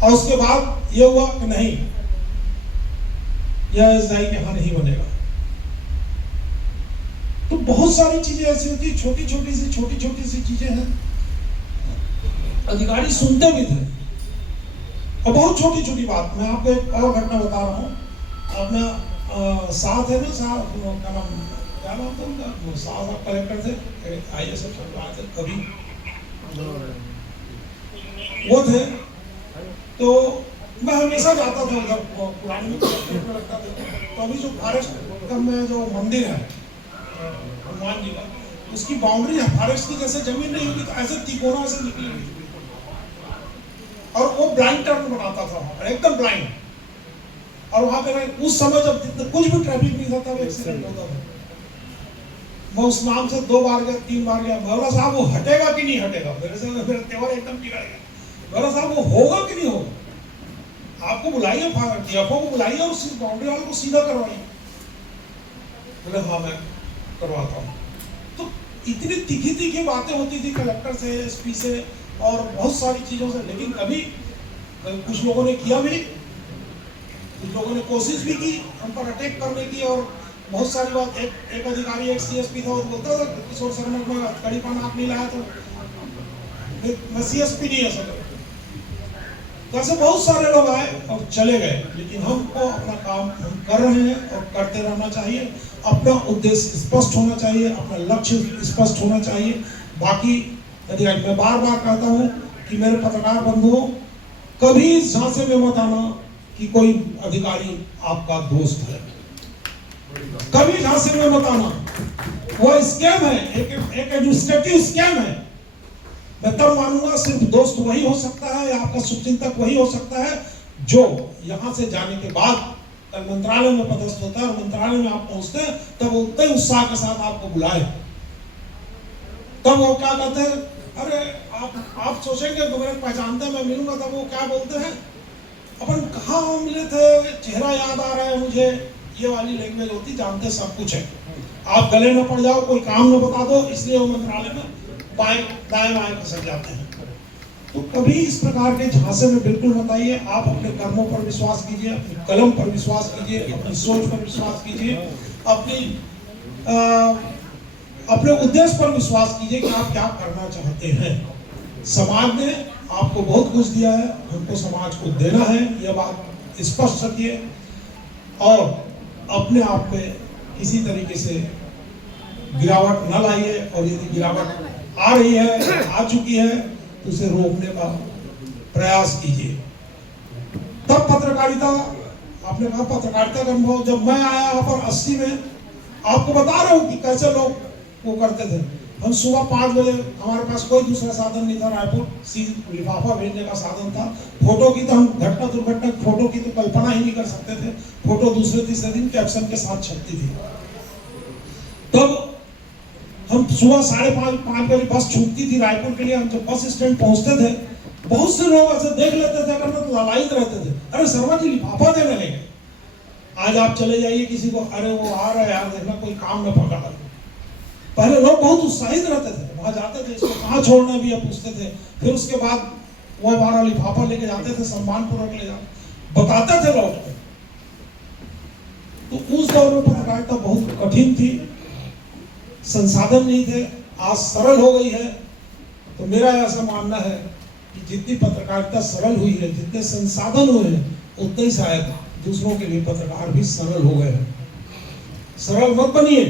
और उसके बाद ये हुआ कि नहीं, यह एस डाइट यहाँ नहीं बनेगा। तो बहुत सारी चीजें ऐसी होती, छोटी छोटी सी चीजें हैं, अधिकारी सुनते भी थे। और बहुत छोटी छोटी बात, मैं आपको एक और घटना बता रहा हूँ। अपना साथ है ना, साथ क्या नाम था उनका, वो साहब कलेक्टर थे, IAS थे कभी, वो थे। तो मैं हमेशा जाता था उधर, पुराने में लगता था। तो अभी जो फॉरेस्ट में जो मंदिर है हनुमान जी का, उसकी बाउंड्री फॉरेस्ट की जैसे जमीन नहीं होगी तो ऐसे तिकोना से निकली हुई, और वो ब्लाइंड टर्न बनाता था वहां पर, एकदम ब्लाइंड। और वहां पे उस समय जब कुछ भी ट्रैफिक नहीं था तब एक्सीडेंट होता था। मैं उस नाम से 2 बार गया, 3 बार गया। बोला साहब वो हटेगा कि नहीं हटेगा, मेरे से मेरा तेवर एकदम बिगड़ गया। बोला साहब वो होगा कि नहीं होगा, आपको बुलाइए, DFO को बुलाइए और उस बाउंड्री वाले को सीधा करवाइए। बोले हाँ मैं करवाता हूँ। तो इतनी तीखी बातें होती थी कलेक्टर से, SP से और बहुत सारी चीजों से, लेकिन कभी कुछ लोगों ने किया भी, कुछ लोगों ने कोशिश भी की हम पर अटैक करने की। और बहुत सारी बात, एक अधिकारी, एक CSP था, वो बोलता था किशोर शर्मा में कड़ी पान आप नहीं लाया तो मैं CSP नहीं है सर। तो ऐसे बहुत सारे लोग आए और चले गए, लेकिन हमको अपना काम हम कर रहे हैं और करते रहना चाहिए। अपना उद्देश्य स्पष्ट होना चाहिए, अपना लक्ष्य स्पष्ट होना चाहिए। बाकी अधिकारी, मैं बार बार कहता हूँ कि मेरे पत्रकार बंधुओं, कभी इस झांसे में मत आना कि कोई अधिकारी आपका दोस्त है, कभी झांसे में मत आना। वो स्कैम है, एक एडमिनिस्ट्रेटिव स्कैम है। मैं तब मानूंगा सिर्फ दोस्त वही हो सकता है, या आपका शुभचिंतक वही हो सकता है जो यहाँ से जाने के बाद मंत्रालय में पदस्थ होता है और मंत्रालय में आप पहुंचते हैं, तब वो उतने उत्साह के साथ आपको बुलाए। तब वो क्या कहते हैं, अरे आप सोचेंगे मेरे पहचानते हैं, मैं मिलूंगा। तब वो क्या बोलते हैं, अपन कहाँ मिले थे, चेहरा याद आ रहा है मुझे, ये वाली लैंग्वेज होती, जानते सब कुछ है। आप गले में पड़ जाओ, कोई काम न बता दो, इसलिए वो मंत्रालय में दाएं बाएं खसक जाते हैं। तो कभी इस प्रकार के झांसे में बिल्कुल मत आइए। आप अपने कर्मों पर विश्वास कीजिए, अपने कलम पर विश्वास कीजिए, अपनी सोच पर विश्वास कीजिए, अपने उद्देश्य पर विश्वास कीजिए कि आप क्या करना चाहते हैं। समाज ने आपको बहुत कुछ दिया है, हमको समाज को देना है, यह बात स्पष्ट रखिए। और अपने आप में किसी तरीके से गिरावट न लाइए, और यदि गिरावट आ रही है, आ चुकी है, तो उसे रोकने का प्रयास कीजिए। तब पत्रकारिता, आपने कहा पत्रकारिता का अनुभव, जब मैं आया यहाँ पर 80 में, आपको बता रहा हूँ कि कैसे लोग वो करते थे। हम सुबह 5 बजे, हमारे पास कोई दूसरा साधन नहीं था, रायपुर लिफाफा भेजने का साधन था। फोटो की तो हम घटना दुर्घटना फोटो की तो कल्पना ही नहीं कर सकते थे। फोटो दूसरे तीसरे दिन कैप्शन के साथ छपती थी। तब हम सुबह 5:30 बजे बस छूटती थी रायपुर के लिए। हम जब बस स्टैंड पहुंचते थे, बहुत से लोग ऐसे देख लेते थे, अगर तो लालायित रहते थे, अरे शर्मा जी लिफाफा देने लगे। आज आप चले जाइए किसी को, अरे वो आ रहा है यार, देखना कोई काम न पकड़ा। पहले लोग बहुत उत्साहित रहते थे, वहां जाते थे, इसको कहाँ छोड़ना भी अब पूछते थे। फिर उसके बाद वो हमारा लिफाफा लेके जाते थे, सम्मान पूर्वक ले जाते, बताते थे लोग। तो उस दौर में पत्रकारिता बहुत कठिन थी, संसाधन नहीं थे। आज सरल हो गई है। तो मेरा ऐसा मानना है कि जितनी पत्रकारिता सरल हुई है, जितने संसाधन हुए हैं, उतने ही शायद दूसरों के लिए पत्रकार भी सरल हो गए हैं। सरल मत बनिए।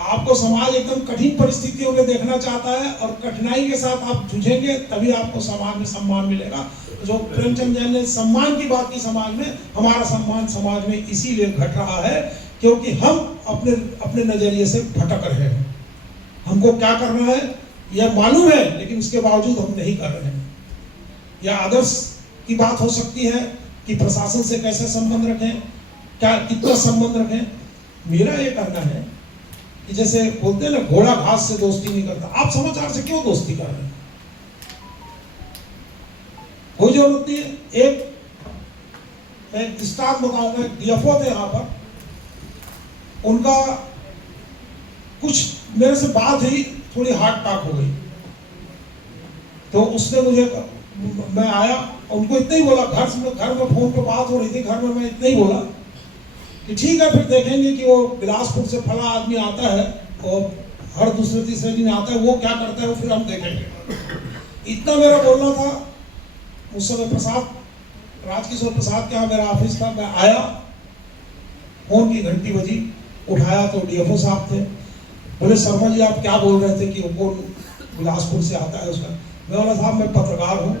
आपको समाज एकदम कठिन परिस्थितियों में देखना चाहता है, और कठिनाई के साथ आप जूझेंगे, तभी आपको समाज में सम्मान मिलेगा। जो प्रेमचंद जैन ने सम्मान की बात की, समाज में हमारा सम्मान समाज में इसीलिए घट रहा है क्योंकि हम अपने नजरिए से भटक रहे हैं। हमको क्या करना है यह मालूम है, लेकिन उसके बावजूद हम नहीं कर रहे हैं। यह आदर्श की बात हो सकती है कि प्रशासन से कैसे संबंध रखें, क्या कितना संबंध रखें, मेरा ये कहना है कि जैसे बोलते हैं ना, घोड़ा घास से दोस्ती नहीं करता, आप समाचार से क्यों दोस्ती कर रहे हैं? कोई जरूरत नहीं है। एक दृष्टांत बताऊंगा। एक डीएफओ थे यहाँ पर, उनका कुछ मेरे से बात हुई, थोड़ी हार्ट अटैक हो गई। तो उसने मुझे, मैं आया, उनको इतना ही बोला, घर में फोन पे बात हो रही थी, घर में मैं इतना ही बोला कि ठीक है, फिर देखेंगे कि वो बिलासपुर से फला आदमी आता है और हर दूसरे तीसरे दिन आता है, वो क्या करता है वो फिर हम देखेंगे। इतना मेरा बोलना था। उस समय राजकिशोर प्रसाद के यहाँ मेरा ऑफिस था। मैं आया, फोन की घंटी बजी, उठाया तो डीएफओ साहब थे। बोले शर्मा जी आप क्या बोल रहे थे कि वो कौन बिलासपुर से आता है उसका? मैं बोला साहब मैं पत्रकार हूँ,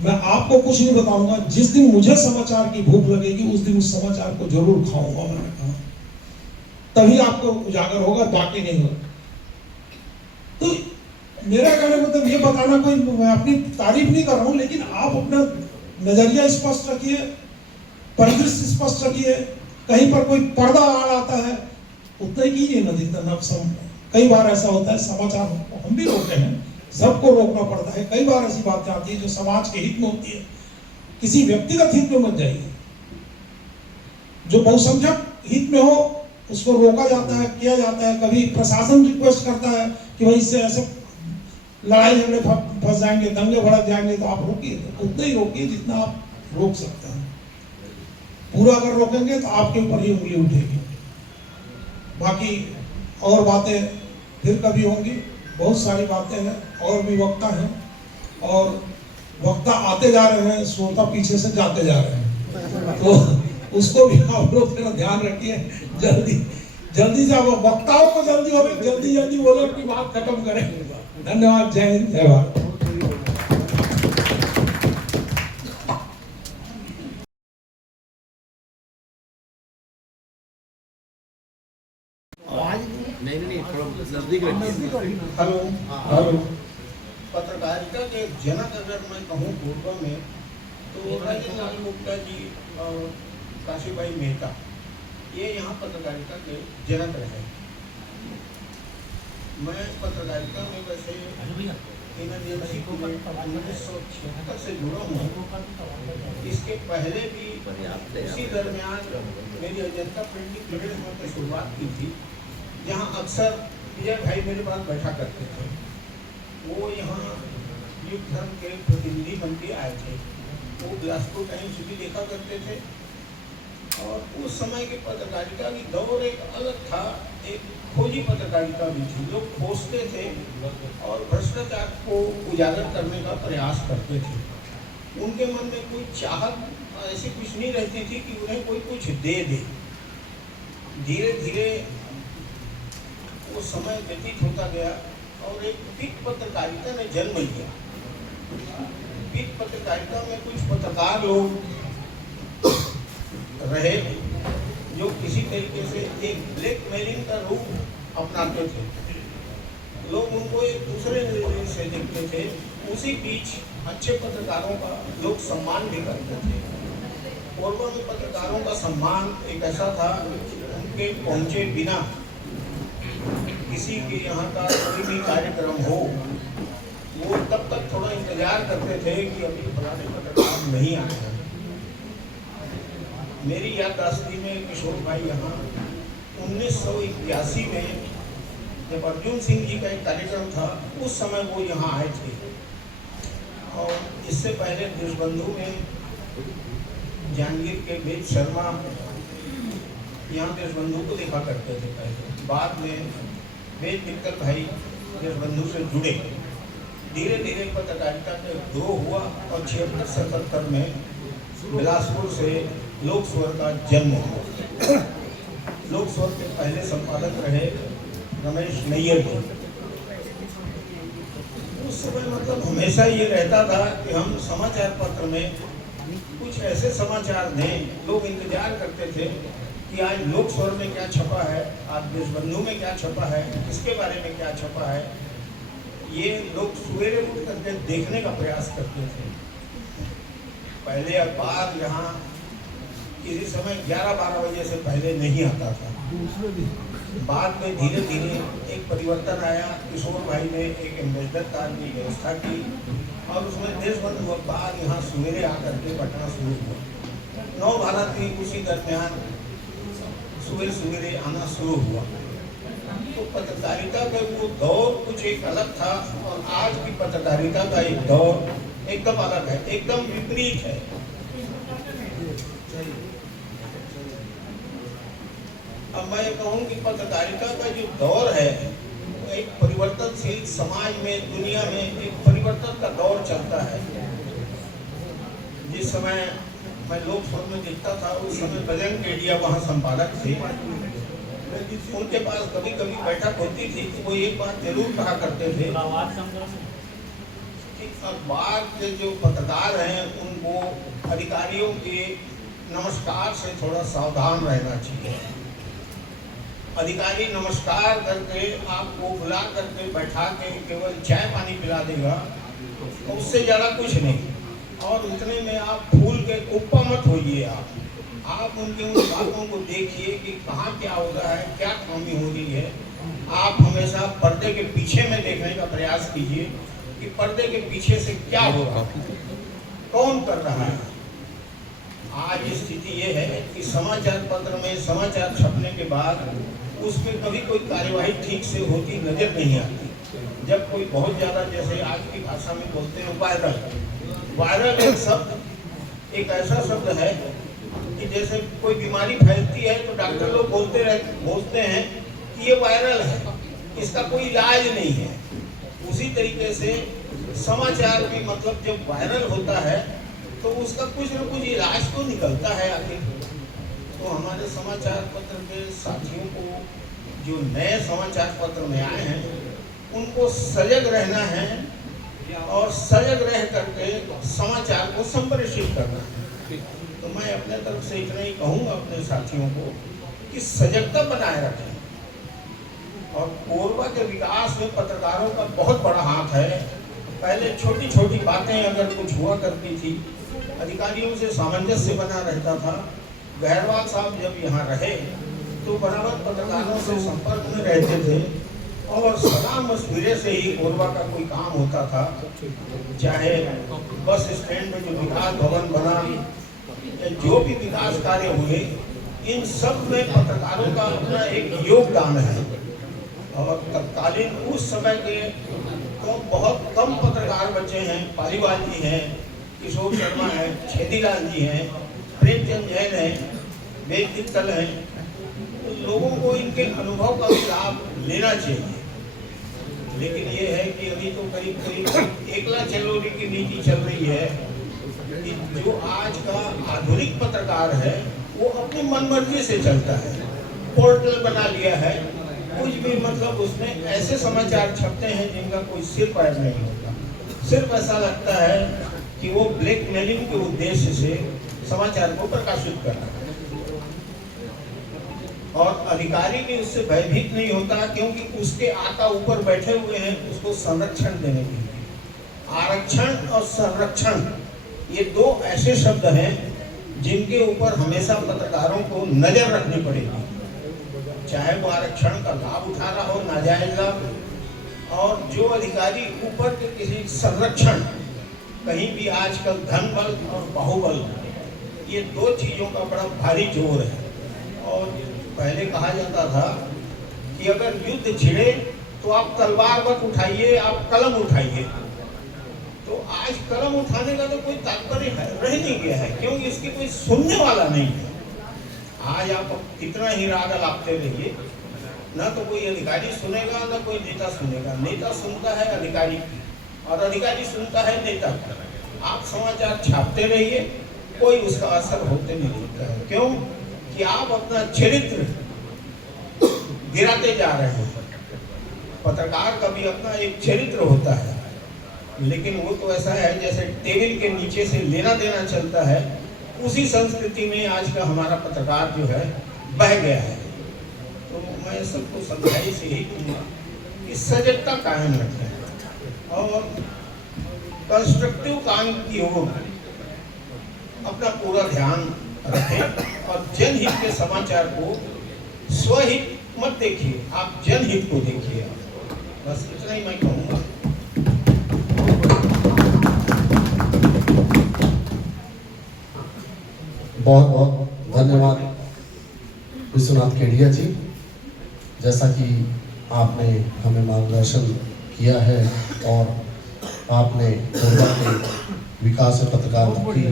मैं आपको कुछ नहीं बताऊंगा, जिस दिन मुझे समाचार की भूख लगेगी उस दिन उस समाचार को जरूर खाऊंगा। मैंने कहा तभी आपको उजागर होगा, बाकी नहीं होगा। तो मेरा कहने मतलब ये बताना, कोई मैं अपनी तारीफ नहीं कर रहा हूं, लेकिन आप अपना नजरिया स्पष्ट रखिए, परिदृश्य स्पष्ट रखिए। कहीं पर कोई पर्दा आड़ आता है उतना ही कीजिए ना, जितना कई बार ऐसा होता है, समाचार हम भी रोकते हैं, सबको रोकना पड़ता है। कई बार ऐसी बातें आती है जो समाज के हित में होती है, किसी व्यक्तिगत हित में मत जाइए। जो बहुसंख्यक हित में हो उसको रोका जाता है, किया जाता है। कभी प्रशासन रिक्वेस्ट करता है कि भाई इससे ऐसे लड़ाई झगड़े फंस जाएंगे, दंगे भड़क जाएंगे, तो आप रोकिए, तो उतना ही रोकिए जितना आप रोक सकते हैं। पूरा अगर रोकेंगे तो आपके ऊपर ही उंगली उठेगी। बाकी और बातें फिर कभी होंगी, बहुत सारी बातें हैं, और भी वक्ता हैं, और वक्ता आते जा रहे हैं, श्रोता पीछे से जाते जा रहे हैं, तो उसको भी आप लोग थोड़ा ध्यान रखिए। जल्दी से आप वक्ताओं को जल्दी बोलो, अपनी बात खत्म करें। धन्यवाद। जय हिंद, जय भारत। नहीं थोड़ा नजदीक रखिए। हेलो। हेलो। पत्रकारिता के जनक अगर मैं कहूँ पूर्व में, तो राजेंद्र लाल गुप्ता जी और काशीबाई मेहता, ये यहाँ पत्रकारिता के जनक रहे। मैं पत्रकारिता में वैसे इमरजेंसी को 1976 से जुड़ा हूँ। इसके पहले भी उसी दरमियान मेरी अजंता प्रिंटिंग प्रेस में शुरुआत की थी, जहाँ अक्सर विजय भाई मेरे पास बैठा करते थे। वो यहाँ युग धर्म के प्रतिनिधि बन के आए थे। वो बिलासपुर टाइम्स भी देखा करते थे, और उस समय की पत्रकारिता की दौर एक अलग था। एक खोजी पत्रकारिता भी थी, लोग खोजते थे और भ्रष्टाचार को उजागर करने का प्रयास करते थे। उनके मन में कोई चाहत ऐसी कुछ नहीं रहती थी कि उन्हें कोई कुछ दे दे। धीरे धीरे वो समय व्यतीत होता गया और एक पिक पत्रकारिता ने जन्म लिया। पिक पत्रकारिता में कुछ पत्रकार लोग रहे जो किसी तरीके से एक ब्लैकमेलिंग का रूप अपनाते थे। लोग उनको एक दूसरे नजरिए से देखते थे। उसी बीच अच्छे पत्रकारों का लोग सम्मान भी करते थे। पूर्व में पत्रकारों का सम्मान एक ऐसा था, उनके पहुंचे बिना किसी के यहाँ का कोई भी कार्यक्रम हो, वो तब तक थोड़ा इंतजार करते थे कि अभी फलाने पत्रकार नहीं आए हैं। मेरी याददाश्ती में किशोर भाई यहाँ 1981 में जब अर्जुन सिंह जी का एक कार्यक्रम था, उस समय वो यहाँ आए थे। और इससे पहले देशबंधु में जहांगीर के वेद शर्मा यहाँ देशबंधु को देखा करते थे पहले। बाद में वेद मित्तल भाई देशबंधु से जुड़े। धीरे धीरे पत्रकारिता का ग्रो हुआ और 76-77 में बिलासपुर से लोक स्वर का जन्म हुआ। लोक स्वर के पहले संपादक रहे रमेश नैयर जी। उस समय मतलब हमेशा ये रहता था कि हम समाचार पत्र में कुछ ऐसे समाचार दें। लोग इंतजार करते थे कि आज लोक स्वर में क्या छपा है, आज देशबंधु में क्या छपा है, किसके बारे में क्या छपा है। ये लोग सवेरे उठ करके देखने का प्रयास करते थे। पहले अखबार यहाँ किसी समय 11-12 बजे से पहले नहीं आता था। बाद में धीरे धीरे एक परिवर्तन आया। किशोर भाई ने एक एम्बेसडर कार की व्यवस्था की और उसमें देशबंधु अखबार यहाँ सवेरे आकर के बंटना शुरू हुआ। 9 भारत भी उसी दरमियान सवेरे आना शुरू हुआ। तो पत्रकारिता का वो दौर कुछ एक अलग था और आज की पत्रकारिता का एक दौर एकदम अलग है, एकदम विपरीत है। अब मैं कहूँ कि पत्रकारिता का जो दौर है वो एक परिवर्तनशील समाज में, दुनिया में एक परिवर्तन का दौर चलता है। जिस समय मैं लोकसभा में दिखता था उस समय बजरंग केडिया वहाँ संपादक थे। उनके पास कभी कभी बैठक होती थी तो वो एक बात जरूर कहा करते थे कि अखबार के जो पत्रकार हैं उनको अधिकारियों के नमस्कार से थोड़ा सावधान रहना चाहिए। अधिकारी नमस्कार करके आपको बुला करके बैठा के केवल चाय पानी पिला देगा तो उससे ज़्यादा कुछ नहीं, और उतने में आप फूल के कुप्पा मत होइए। आप उनके उन बातों को देखिए कि कहाँ क्या हो रहा है, क्या कमी हो रही है। आप हमेशा पर्दे के पीछे में देखने का प्रयास कीजिए कि पर्दे के पीछे से क्या हो रहा है, कौन कर रहा है। आज स्थिति ये है कि समाचार पत्र में समाचार छपने के बाद उसमें कभी कोई कार्यवाही ठीक से होती नजर नहीं आती। जब कोई बहुत ज़्यादा, जैसे आज की भाषा में बोलते हैं वायरल एक शब्द, एक ऐसा शब्द है कि जैसे कोई बीमारी फैलती है तो डॉक्टर लोग बोलते हैं कि ये वायरल है, इसका कोई इलाज नहीं है। उसी तरीके से समाचार भी मतलब जब वायरल होता है तो उसका कुछ न कुछ इलाज तो निकलता है आखिर। तो हमारे समाचार पत्र के साथियों को, जो नए समाचार पत्र में आए हैं, उनको सजग रहना है और सजग रह करके समाचार को संप्रेषित करना है। तो मैं अपने तरफ से इतना ही कहूँगा अपने साथियों को कि सजगता बनाए रखें। और कोरबा के विकास में पत्रकारों का बहुत बड़ा हाथ है। पहले छोटी छोटी बातें अगर कुछ हुआ करती थी, अधिकारियों से सामंजस्य बना रहता था। गहरवाल साहब जब यहाँ रहे तो बराबर पत्रकारों से संपर्क में रहते थे और सदा मशवरे से ही कोरबा का कोई काम होता था। चाहे बस स्टैंड में जो विकास भवन बना या जो भी विकास कार्य हुए, इन सब में पत्रकारों का अपना एक योगदान है। और तत्कालीन उस समय के तो बहुत कम पत्रकार बचे हैं। पालीवाल जी हैं, किशोर शर्मा हैं, छेदीलाल जी हैं, प्रेमचंद जैन हैं, वेद मित्तल हैं। तो लोगों को इनके अनुभव का लाभ लेना चाहिए। लेकिन ये है कि अभी तो करीब करीब एकला चलोरी की नीति चल रही है कि जो आज का आधुनिक पत्रकार है वो अपनी मनमर्जी से चलता है। पोर्टल बना लिया है, कुछ भी मतलब उसमें ऐसे समाचार छपते हैं जिनका कोई सिर पैर नहीं होता। सिर्फ ऐसा लगता है कि वो ब्लैकमेलिंग के उद्देश्य से समाचार को प्रकाशित कर रहा है। और अधिकारी भी उससे भयभीत नहीं होता, क्योंकि उसके आका ऊपर बैठे हुए हैं उसको संरक्षण देने के लिए। आरक्षण और संरक्षण ये दो ऐसे शब्द हैं जिनके ऊपर हमेशा पत्रकारों को नजर रखनी पड़ेगी। चाहे वो आरक्षण का लाभ उठा रहा हो, नाजायज लाभ, और जो अधिकारी ऊपर के किसी संरक्षण, कहीं भी आजकल धन बल और बाहुबल, ये दो चीजों का बड़ा भारी जोर है। और पहले कहा जाता था कि अगर युद्ध छिड़े तो आप तलवार मत उठाइए, आप कलम उठाइए। तो आज कलम उठाने का तो कोई तात्पर्य रह नहीं गया है, क्योंकि इसकी कोई सुनने वाला नहीं है। आज आप कितना ही राग लापते रहिए, ना तो कोई अधिकारी सुनेगा ना कोई नेता सुनेगा। नेता सुनता है अधिकारी की और अधिकारी सुनता है नेता का। आप समाचार छापते रहिए, कोई उसका असर होते नहीं दिखता है। क्यों कि आप अपना चरित्र गिराते जा रहे हैं। पत्रकार का भी अपना एक चरित्र होता है, लेकिन वो तो ऐसा है जैसे टेबल के नीचे से लेना देना चलता है। उसी संस्कृति में आज का हमारा पत्रकार जो है बह गया है। तो मैं सबको समझाई से ही दूंगा कि सजगता कायम रखें और कंस्ट्रक्टिव काम की ओर अपना पूरा ध्यान रखें और जनहित के समाचार को स्वहित मत देखिए, आप जनहित को देखिए। बस इतना ही मैं कहूँगा। बहुत बहुत धन्यवाद विश्वनाथ केडिया जी। जैसा कि आपने हमें मार्गदर्शन किया है और आपने कोरबा के विकास और पत्रकारिता की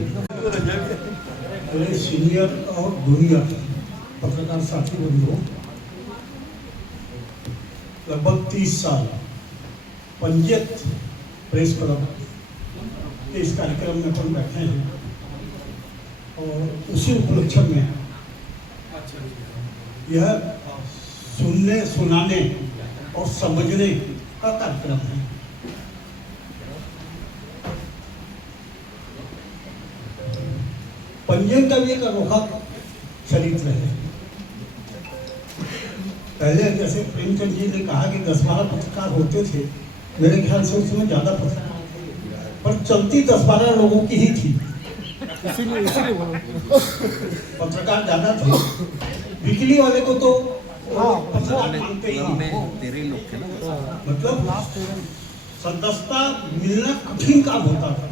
मेरे सीनियर और जूनियर पत्रकार साथी बंधुओं, लगभग 30 साल पंजीयत प्रेस क्लब के इस कार्यक्रम में अपन बैठे हैं और उसी उपलक्ष्य में यह सुनने, सुनाने और समझने का कार्यक्रम है। पंजीयन का भी एक अनोखा चरित्र है। पहले जैसे प्रेमचंद जी ने कहा कि 10-12 पत्रकार होते थे, मेरे ख्याल से उस समय ज्यादा पत्रकार थे, पर चलती 10-12 लोगों की ही थी। पत्रकार ज्यादा थे, बिजली वाले को तो पत्रकार मानते ही नहीं। मतलब सदस्यता मिलना कठिन काम होता था।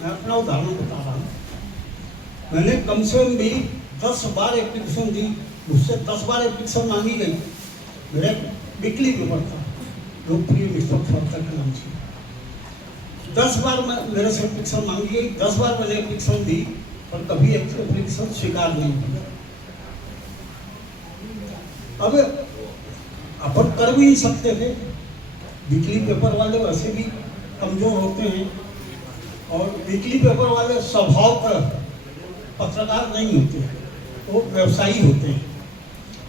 मैं अपना उदाहरण बता रहा हूँ। मैंने कम से कम भी 10 बार एप्लीकेशन दी, मुझसे 10 बार एप्लीकेशन मांगी गई। मेरा वीकली पेपर था, लोकप्रिय निष्पक्ष वार्ता के नाम से। 10 बार मेरे से एप्लीकेशन मांगी गई, 10 बार मैंने एप्लीकेशन दी, पर कभी एप्लीकेशन स्वीकार नहीं किया। अब अपन कर भी नहीं सकते थे। वीकली पेपर वाले वैसे भी कमजोर होते हैं और वीकली पेपर वाले स्वभाव पर पत्रकार नहीं होते, वो व्यवसायी होते हैं।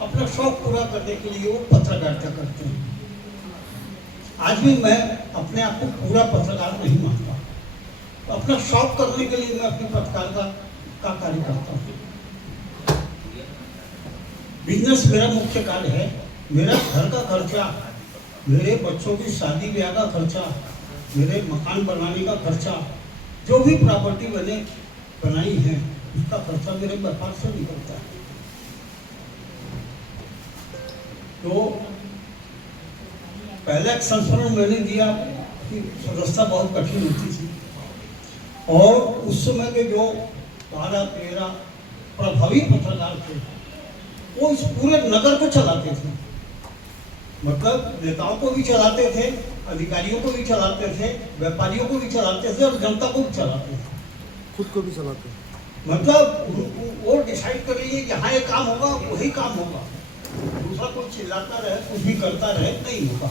अपना शौक पूरा करने के लिए वो पत्रकारिता करते हैं। आज भी मैं अपने आप को पूरा पत्रकार नहीं मानता, तो अपना शौक करने के लिए मैं अपनी पत्रकारिता का कार्य करता हूँ। बिजनेस मेरा मुख्य कार्य है। मेरा घर का खर्चा, मेरे बच्चों की शादी ब्याह का खर्चा, मेरे मकान बनाने का खर्चा, जो भी प्रॉपर्टी मैंने बनाई है उसका खर्चा मेरे व्यापार से निकलता है। तो पहला एक संस्मरण मैंने दिया कि सदस्यता बहुत कठिन होती थी और उस समय के जो 12-13 प्रभावी पत्रकार थे वो इस पूरे नगर को चलाते थे। मतलब नेताओं को भी चलाते थे, अधिकारियों को भी चलाते थे, व्यापारियों को भी चलाते थे और जनता को भी चलाते थे, खुद को भी चलाते। मतलब वो डिसाइड कर लीजिए यहाँ ये काम होगा, वही काम होगा। दूसरा कोई चिल्लाता रहे, कुछ भी करता रहे, नहीं होगा।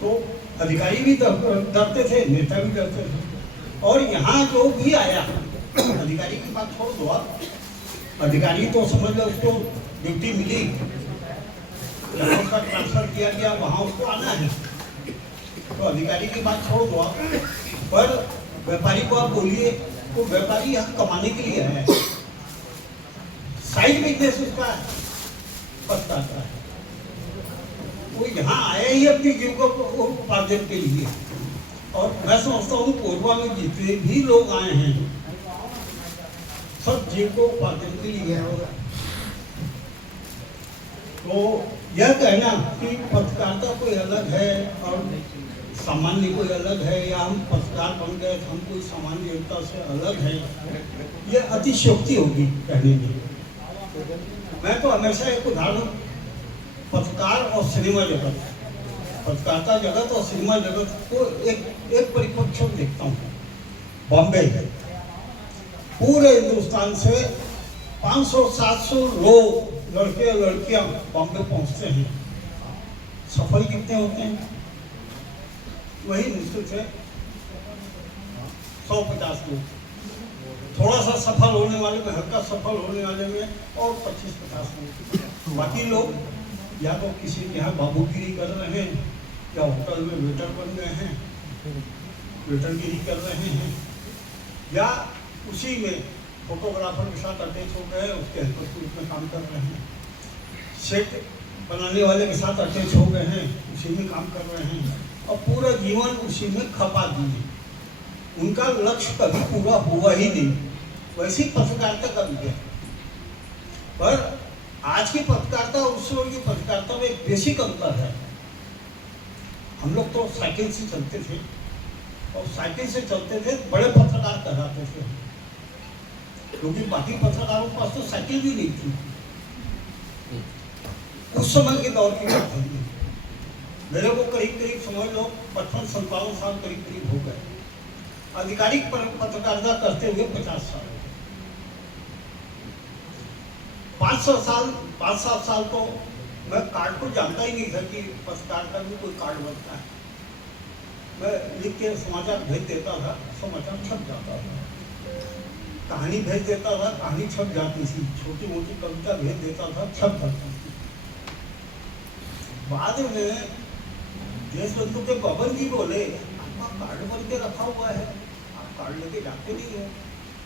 तो अधिकारी भी डरते थे, नेता भी डरते थे। और यहाँ जो भी आया, अधिकारी की बात छोड़ दो आप, अधिकारी तो समझ लो उसको ड्यूटी मिली, जहाँ उसका ट्रांसफर किया गया वहाँ उसको आना है, तो अधिकारी की बात छोड़ दो आप। पर व्यापारी को आप बोलिए, तो व्यापारी यहाँ कमाने के लिए है, साइड बिजनेस उसका पछताता है। वो यहाँ आया ही अपनी जीविकोपार्जन के लिए। और मैं समझता हूँ कोरबा में जितने भी लोग आए हैं सब जीविकोपार्जन के लिए है। तो यह कहना कि पत्रकारिता कोई अलग है और सामान्य कोई अलग है, या हम पत्रकार बन गए तो हम कोई सामान्य जनता से अलग है, यह अतिशयोक्ति होगी कहने में। मैं तो हमेशा एक उदाहरण पत्रकार और सिनेमा जगत, पत्रकारिता जगत और सिनेमा जगत को एक परिप्रेक्ष्य में देखता हूँ। बॉम्बे पूरे हिंदुस्तान से 500-700 लोग, लड़के लड़कियां बॉम्बे पहुंचते हैं। सफल कितने होते हैं? वही निश्चित है 100-50 लोग। थोड़ा सा सफल होने वाले में, हल्का सफल होने वाले में और 25-50 लोग। बाकी लोग या तो किसी के यहाँ बाबूगिरी कर रहे हैं, या होटल में वेटर बन गए हैं, वेटरगिरी कर रहे हैं, या उसी में फोटोग्राफर के साथ अटैच हो गए, उसके हेल्पर के रूप में काम कर रहे हैं, सेट बनाने वाले के साथ अटैच हो गए हैं, उसी में काम कर रहे हैं और पूरा जीवन उसी में खपा दिए। उनका लक्ष्य कभी पूरा हुआ ही नहीं। वैसी पत्रकारिता का भी है। पर आज की पत्रकारिता और उस समय की पत्रकारिता में एक बेसिक अंतर है। हम लोग तो साइकिल से चलते थे और साइकिल से चलते थे, बड़े पत्रकार कहलाते थे, क्योंकि बाकी पत्रकारों के पास तो साइकिल भी नहीं थी। उस समय के दौर की बात है। मेरे को करीब करीब समझ लो 55-57 साल करीब करीब हो गए। आधिकारिक पत्रकारिता करते हुए 50 साल। 5-7 साल तो मैं कार्ड को जानता ही नहीं था कि पत्रकार का भी कोई कार्ड बनता है। मैं लिख के समाचार भेज देता था, समाचार छप जाता था। कहानी भेज देता था, कहानी छप जाती थी। छोटी मोटी कविता भेज देता था, छप जाती थी। बाद में देशबंधु के पवन जी बोले, आपका कार्ड बन के रखा हुआ है, आप कार्ड लेके जाते नहीं हो।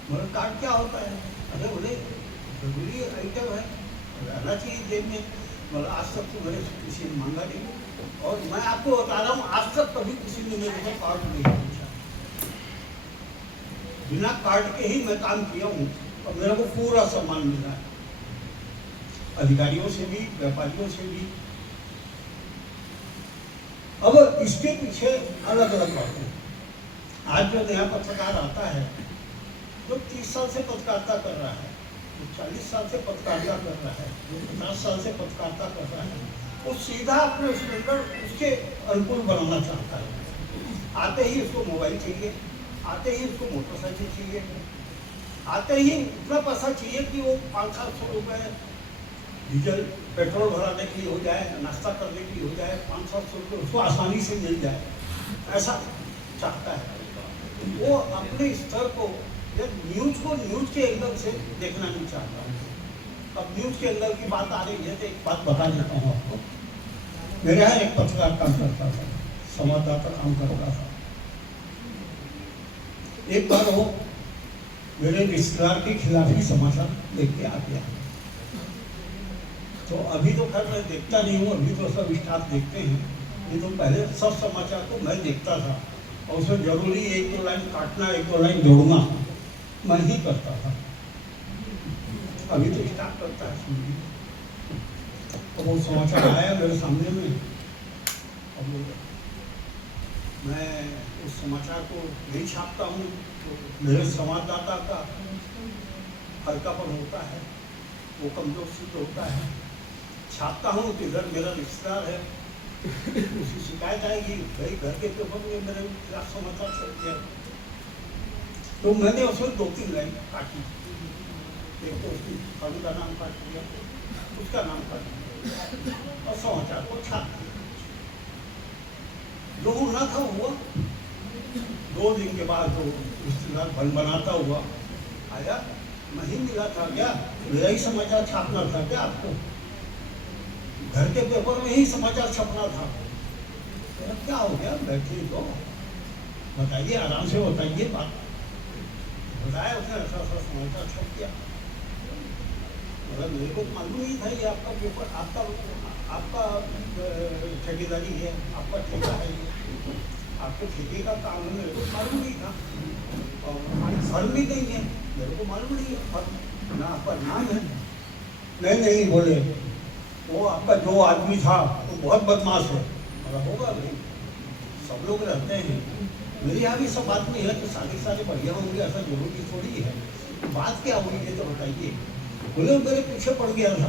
मगर कार्ड क्या होता है? अरे बोले जरूरी आइटम है, रहना चाहिए जेब में। मगर आज तक तो मेरे से किसी ने मांगा नहीं। और मैं आपको बता रहा हूँ, आज तक कभी किसी ने मेरे को कार्ड नहीं पूछा। बिना कार्ड के ही मैं काम किया हूँ और मेरे को पूरा सम्मान मिला है, अधिकारियों से भी, व्यापारियों से भी। अब इसके पीछे अलग अलग बातें। आज जो नया पत्रकार आता है, जो 30 साल से पत्रकारिता कर रहा है, जो 40 साल से पत्रकारिता कर रहा है, जो 50 साल से पत्रकारिता कर रहा है, वो सीधा अपने स्टैंडर्ड उसके अनुकूल बनाना चाहता है। आते ही उसको मोबाइल चाहिए, आते ही उसको मोटरसाइकिल चाहिए, आते ही इतना पैसा चाहिए कि वो 500-700 रुपये डीजल पेट्रोल भराने के लिए हो जाए, नाश्ता करने के लिए हो जाए, 500-700 रुपये उसको आसानी से मिल जाए, ऐसा चाहता है। वो अपने स्तर को, न्यूज को न्यूज के एंगल से देखना नहीं चाहता। अब न्यूज के एंगल की बात आ रही है तो एक बात बता देता हूँ आपको। मेरे यहाँ एक पत्रकार काम करता था, संवाददाता काम करता था। एक बार वो मेरे रिश्तेदार के खिलाफ ही समाचार लेके आ गया। तो अभी तो खैर मैं देखता नहीं हूँ, अभी तो सब स्टाफ देखते हैं। ये तो पहले सब समाचार को मैं देखता था और उसमें जरूरी 1-2 लाइन काटना, 1-2 लाइन जोड़ना मैं ही करता था। अभी तो स्टाफ करता है। तो वो समाचार आया मेरे सामने में, अब मैं उस समाचार को नहीं छापता हूँ तो मेरे संवाददाता का हल्कापन होता है, वो कमजोर सिद्ध होता है। छापता हूँ तो इधर मेरा रिश्तेदार है, उसकी शिकायत आएगी, भाई घर के पेपर में मेरे खिलाफ समाचार चल गया। तो मैंने उसमें 2-3 लाइन काटी। एक तो उसकी फर्म का नाम काट दिया, उसका नाम काट दिया और समाचार को छाप दिया। जो होना था हुआ। 2 दिन के बाद वो रिश्तेदार बन बनाता हुआ आया, नहीं मिला था क्या? मेरा ही समाचार छापना था क्या आपको? घर के पेपर में ही समाचार छपना था। क्या हो गया? बैठिए तो बताइए, आराम से बताइए बात। बताया उसने, ऐसा ऐसा समाचार छप गया। मतलब मेरे को मालूम नहीं था ये आपका पेपर, आपका ठेकेदारी है, आपका ठेका है, ये आपके ठेके का काम है। मेरे को मालूम नहीं था और हमारी फर्म भी नहीं है, मेरे को मालूम नहीं है फर्म, ना आपका नाम है। नहीं बोले, वो आपका जो आदमी था वो बहुत बदमाश है। मगर होगा भाई, सब लोग रहते हैं। मेरे यहाँ भी सब आदमी है तो सारे बढ़िया होंगे, ऐसा जरूरी थोड़ी है। बात क्या हुई है तो बताइए। बोले मेरे पीछे पड़ गया था,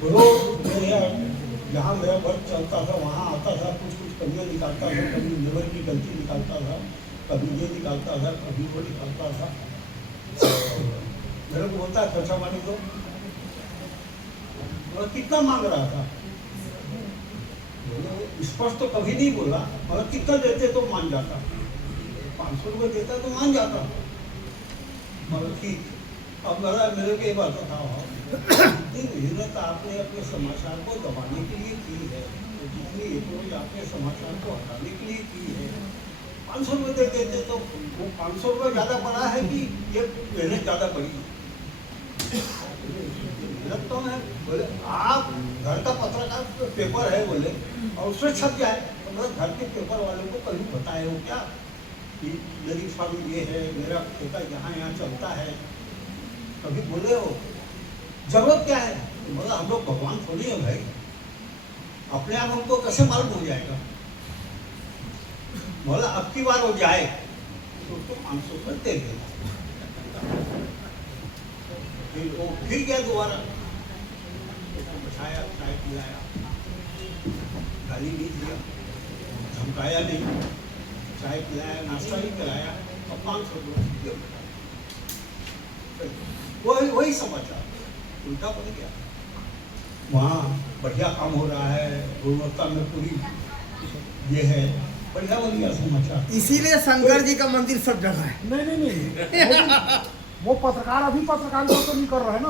बोलो मेरे यहाँ जहाँ मेरा वर्क चलता था वहाँ आता था, कुछ कमियाँ निकालता था, कभी लेबर की गलती निकालता था, कभी ये निकालता था, कभी वो निकालता था। मेरे को बोलता है खर्चा पानी दो। कितना मांग रहा था? स्पष्ट तो कभी नहीं बोला, मगर कितना देते तो मान जाता। 500 रुपये देता तो मान जाता। मगर ठीक, अब मेरे को ये बात बताओ, जितनी मेहनत आपने अपने समाचार को दबाने के लिए की है, जितनी एक रोज आपने समाचार को हटाने के लिए की है, 500 रुपये दे देते तो वो 500 रुपये ज़्यादा बड़ा है कि ये मेहनत ज़्यादा बड़ी है? लगता है। बोले आप घर का पत्रकार पेपर है बोले और उसमें छप जाए तो मेरे घर के पेपर वालों को कभी बताए हो क्या? कि मेरी फर्म ये है, मेरा ठेका यहाँ चलता है, कभी बोले हो जरूरत क्या है? बोला हम लोग भगवान थोड़ी है भाई, अपने आप हमको कैसे मालूम हो जाएगा? बोला अब की बार हो जाए तो उसको 500 रुपये दे देना। फिर वो फिर गया दोबारा, बिठाया, चाय पिलाया, गाली नहीं दिया, धमकाया नहीं, चाय पिलाया, नाश्ता भी कराया और 500 रुपये वही समाचार उल्टा बन गया। वहाँ बढ़िया काम हो रहा है, गुणवत्ता में पूरी ये है, बढ़िया बढ़िया समाचार। इसीलिए शंकर जी का मंदिर सब जगह है। नहीं वो पत्रकार अभी पत्रकारिता तो नहीं कर रहा है ना।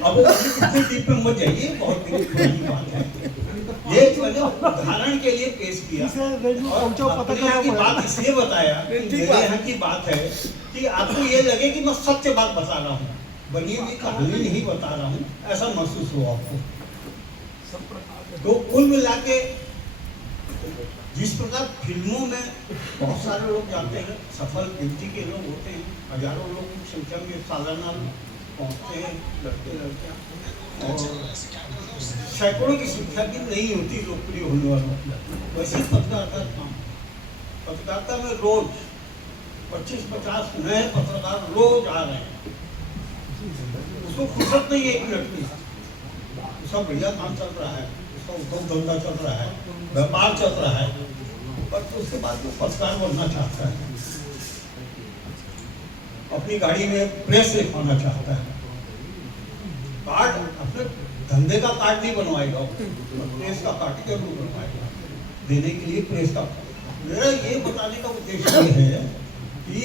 अब कितने डीप में मत जाइए, बहुत पुरानी बात है। ये उदाहरण के लिए पेश किया और अपने यहाँ की बात इसलिए बताया, मेरे यहाँ की बात है कि आपको ये लगे कि मैं सत्य बात बता रहा हूँ, बनी हुई कहानी नहीं बता रहा हूँ, ऐसा महसूस हो आपको। तो कुल मिला के जिस प्रकार फिल्मों में बहुत सारे लोग जाते हैं, सफल गिनती के लोग होते हैं, हजारों लोग की संख्या में सालाना पहुंचते हैं लड़के लड़कियां, और सैकड़ों की संख्या भी नहीं होती लोकप्रिय होने वालों की, वैसे ही पत्रकारिता में रोज 25-50 नए पत्रकार रोज आ रहे हैं। उसको फुर्सत नहीं है एक मिनट की, उसका बढ़िया काम चल रहा है, उसका उद्योग धंधा चल रहा है, व्यापार चल रहा है, पर उसके बाद वो पत्रकार बनना चाहता है, अपनी गाड़ी में प्रेस लिखवाना चाहता है, कार्ड अपने धंधे का कार्ड नहीं बनवाएगा, प्रेस का कार्ड जरूर बनवाएगा, देने के लिए प्रेस का। मेरा ये बताने का उद्देश्य ये है कि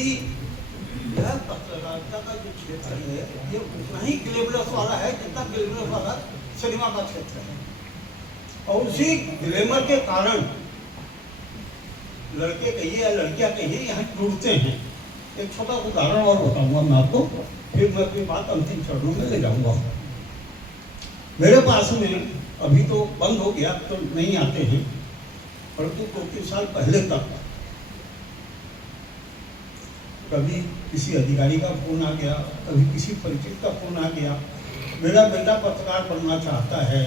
यह पत्रकारिता का जो क्षेत्र है ये उतना ही ग्लैमरस वाला है जितना ग्लैमरस वाला सिनेमा का क्षेत्र है, और उसी ग्लैमर के कारण लड़के कहिए या लड़कियां कहिए यहाँ जुड़ते हैं। एक छोटा उदाहरण और बताऊंगा मैं आपको, फिर मैं अपनी बात अंतिम चरणों में ले जाऊंगा। मेरे पास में अभी तो बंद हो गया तो नहीं आते हैं, परंतु 2-3 साल पहले तक कभी किसी अधिकारी का फोन आ गया, कभी किसी परिचित का फोन आ गया, मेरा बेटा पत्रकार बनना चाहता है,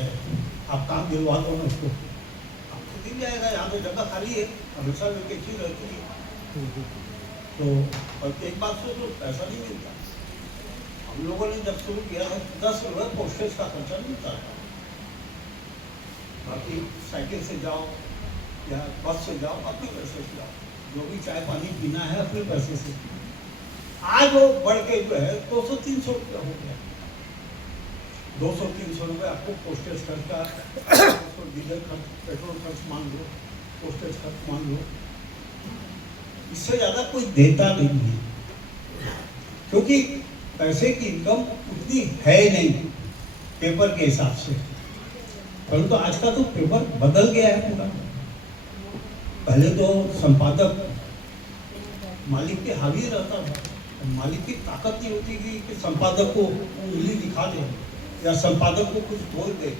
आप काम दिलवा दो ना उसको। आपको दिल जाएगा, यहाँ तो जगह खाली है, हमेशा वैकेंसी रहती है। तो और एक बात सोचो, पैसा नहीं मिलता। हम लोगों ने जब शुरू किया है 10 रुपये पोस्टेज का खर्चा मिलता है, बाकी साइकिल से जाओ या बस से जाओ, अपने पैसे से जाओ, जो भी चाय पानी पीना है अपने पैसे से। आज वो बढ़ के जो है 200-300 रुपया हो गया। 200-300 रुपये आपको पोस्टेज खर्च का, डीजल खर्च, पेट्रोल खर्च मान लो, पोस्टेज खर्च मान लो, इससे ज़्यादा कोई देता नहीं है, क्योंकि पैसे की इनकम उतनी है नहीं पेपर के हिसाब से। परंतु आज का तो पेपर बदल गया है पूरा। पहले तो संपादक मालिक के हावी रहता था, मालिक की ताकत नहीं होती थी कि संपादक को उंगली दिखा दे या संपादक को कुछ बोल दे,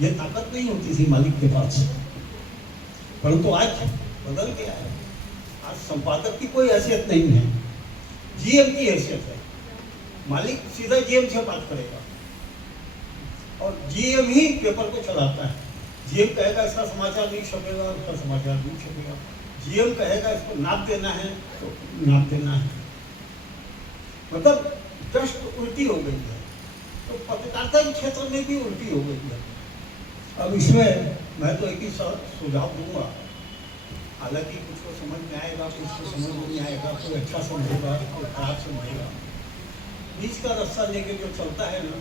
ये ताकत नहीं होती थी मालिक के पास। परंतु आज बदल गया है, आज संपादक की कोई हैसियत नहीं है, जीएम की हैसियत है। मालिक सीधा जीएम से बात करेगा और जीएम ही पेपर को चलाता है। जीएम कहेगा इसका समाचार नहीं छपेगा, उसका समाचार नहीं छपेगा। जीएम कहेगा इसको नाप देना है तो नाप देना है, मतलब जस्ट उल्टी हो गई है। तो पत्रकारिता के क्षेत्र में भी उल्टी हो गई है। अब इसमें मैं तो एक ही सुझाव दूंगा, हालांकि कुछ को समझ में आएगा, कुछ को समझ में नहीं आएगा, कोई अच्छा समझेगा, कोई खराब समझेगा। बीच का रास्ता लेके जो चलता है ना,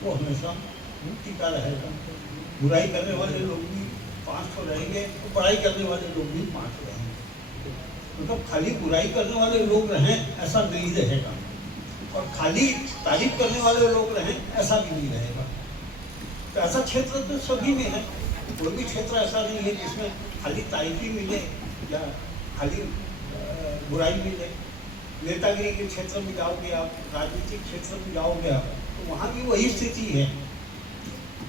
वो हमेशा मुक्ति का रहेगा। बुराई करने वाले लोग भी 5 रहेंगे, तो बुराई करने वाले लोग भी 5 रहेंगे। मतलब खाली बुराई करने वाले लोग रहें ऐसा नहीं रहेगा, और खाली तारीफ करने वाले लोग रहें ऐसा भी नहीं रहेगा। तो ऐसा क्षेत्र तो सभी में है, कोई भी क्षेत्र ऐसा नहीं है जिसमें खाली तारीफ ही मिले या खाली बुराई मिले। नेतागिरी के क्षेत्र में जाओगे आप, राजनीतिक क्षेत्र में जाओगे आप, तो वहाँ भी वही स्थिति है।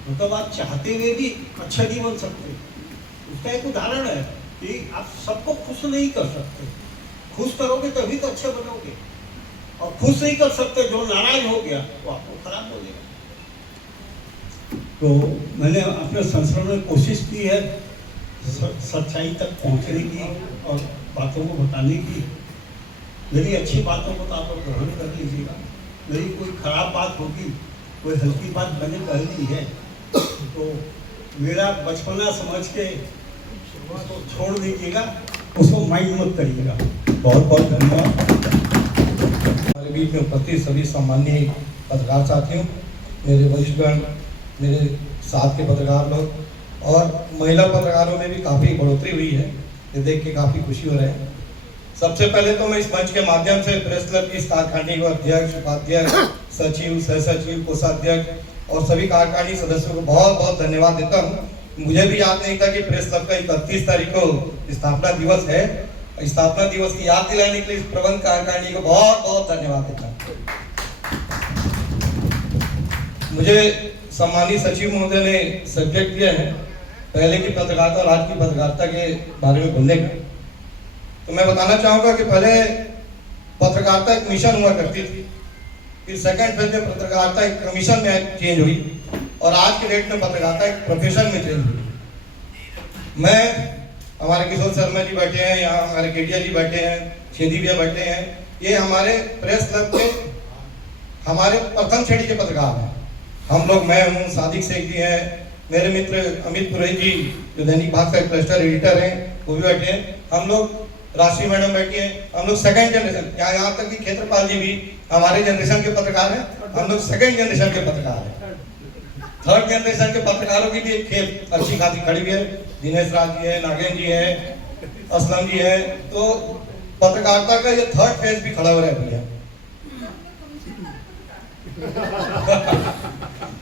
मतलब आप चाहते हुए भी अच्छा नहीं बन सकते। उसका एक उदाहरण है, कि आप सबको खुश नहीं कर सकते। खुश करोगे तभी तो अच्छे बनोगे, और खुश नहीं कर सकते, जो नाराज हो गया वो आपको खराब बोलेगा। तो मैंने अपने संस्करण में कोशिश की है सच्चाई तक पहुंचने की और बातों को बताने की। मेरी अच्छी बातों को तो आप ग्रहण कर लीजिएगा, मेरी कोई खराब बात होगी, कोई हल्की बात मैंने कह दी है तो मेरा बचपना समझ के उसको छोड़ दीजिएगा, उसको माइंड मत करिएगा। बहुत बहुत धन्यवाद। हमारे बीच में उपस्थित सभी सम्मानीय पत्रकार साथियों, मेरे वरिष्ठगण, मेरे साथ के पत्रकार लोग और महिला पत्रकारों में भी काफ़ी बढ़ोतरी हुई है, ये देख के काफ़ी खुशी हो रहे हैं। सबसे पहले तो मैं इस मंच के माध्यम से प्रेस क्लब की कार्यकारिणी को अध्यक्ष, उपाध्यक्ष, सचिव, सह सचिव, कोषाध्यक्ष और सभी कार्यकारिणी सदस्यों को बहुत बहुत धन्यवाद देता हूँ। मुझे भी याद नहीं था कि प्रेस क्लब का 31 तारीख को स्थापना दिवस है। स्थापना दिवस की याद दिलाने के लिए इस प्रबंध कार्यकारिणी को बहुत बहुत धन्यवाद देता हूँ। मुझे सम्मानित सचिव महोदय ने सब्जेक्ट दिया है पहले की पत्रकारिता और आज की पत्रकारिता के बारे में बोलने का। तो मैं बताना चाहूंगा कि पहले पत्रकारिता एक मिशन हुआ करती थी, फिर सेकंड फेज में पत्रकारिता एक कमीशन में चेंज हुई और आज के डेट में पत्रकारिता एक प्रोफेशन में चेंज हुई। मैं, हमारे किशोर शर्मा जी बैठे हैं यहाँ, हमारे केडिया जी बैठे हैं, छेदी भैया बैठे हैं, ये हमारे प्रेस क्लब के हमारे प्रथम श्रेणी के पत्रकार हैं। हम लोग, मैं हूँ, सादिक शेख जी हैं, मेरे मित्र अमित पुरोहित जी जो दैनिक भास्कर क्लस्टर एडिटर हैं वो भी बैठे हैं, हम लोग राशि मैडम बैठी हैं, हम लोग सेकंड जनरेशन, यहाँ तक कि क्षेत्रपाल जी भी हमारे जनरेशन के पत्रकार हैं, हम लोग सेकंड जनरेशन के पत्रकार हैं। थर्ड जनरेशन के पत्रकारों की भी एक खेप अच्छी खासी खड़ी हुई है, दिनेश राज जी है, नागेंद्र जी है, असलम जी है, तो पत्रकारिता का ये थर्ड फेज भी खड़ा हो रहा है भैया।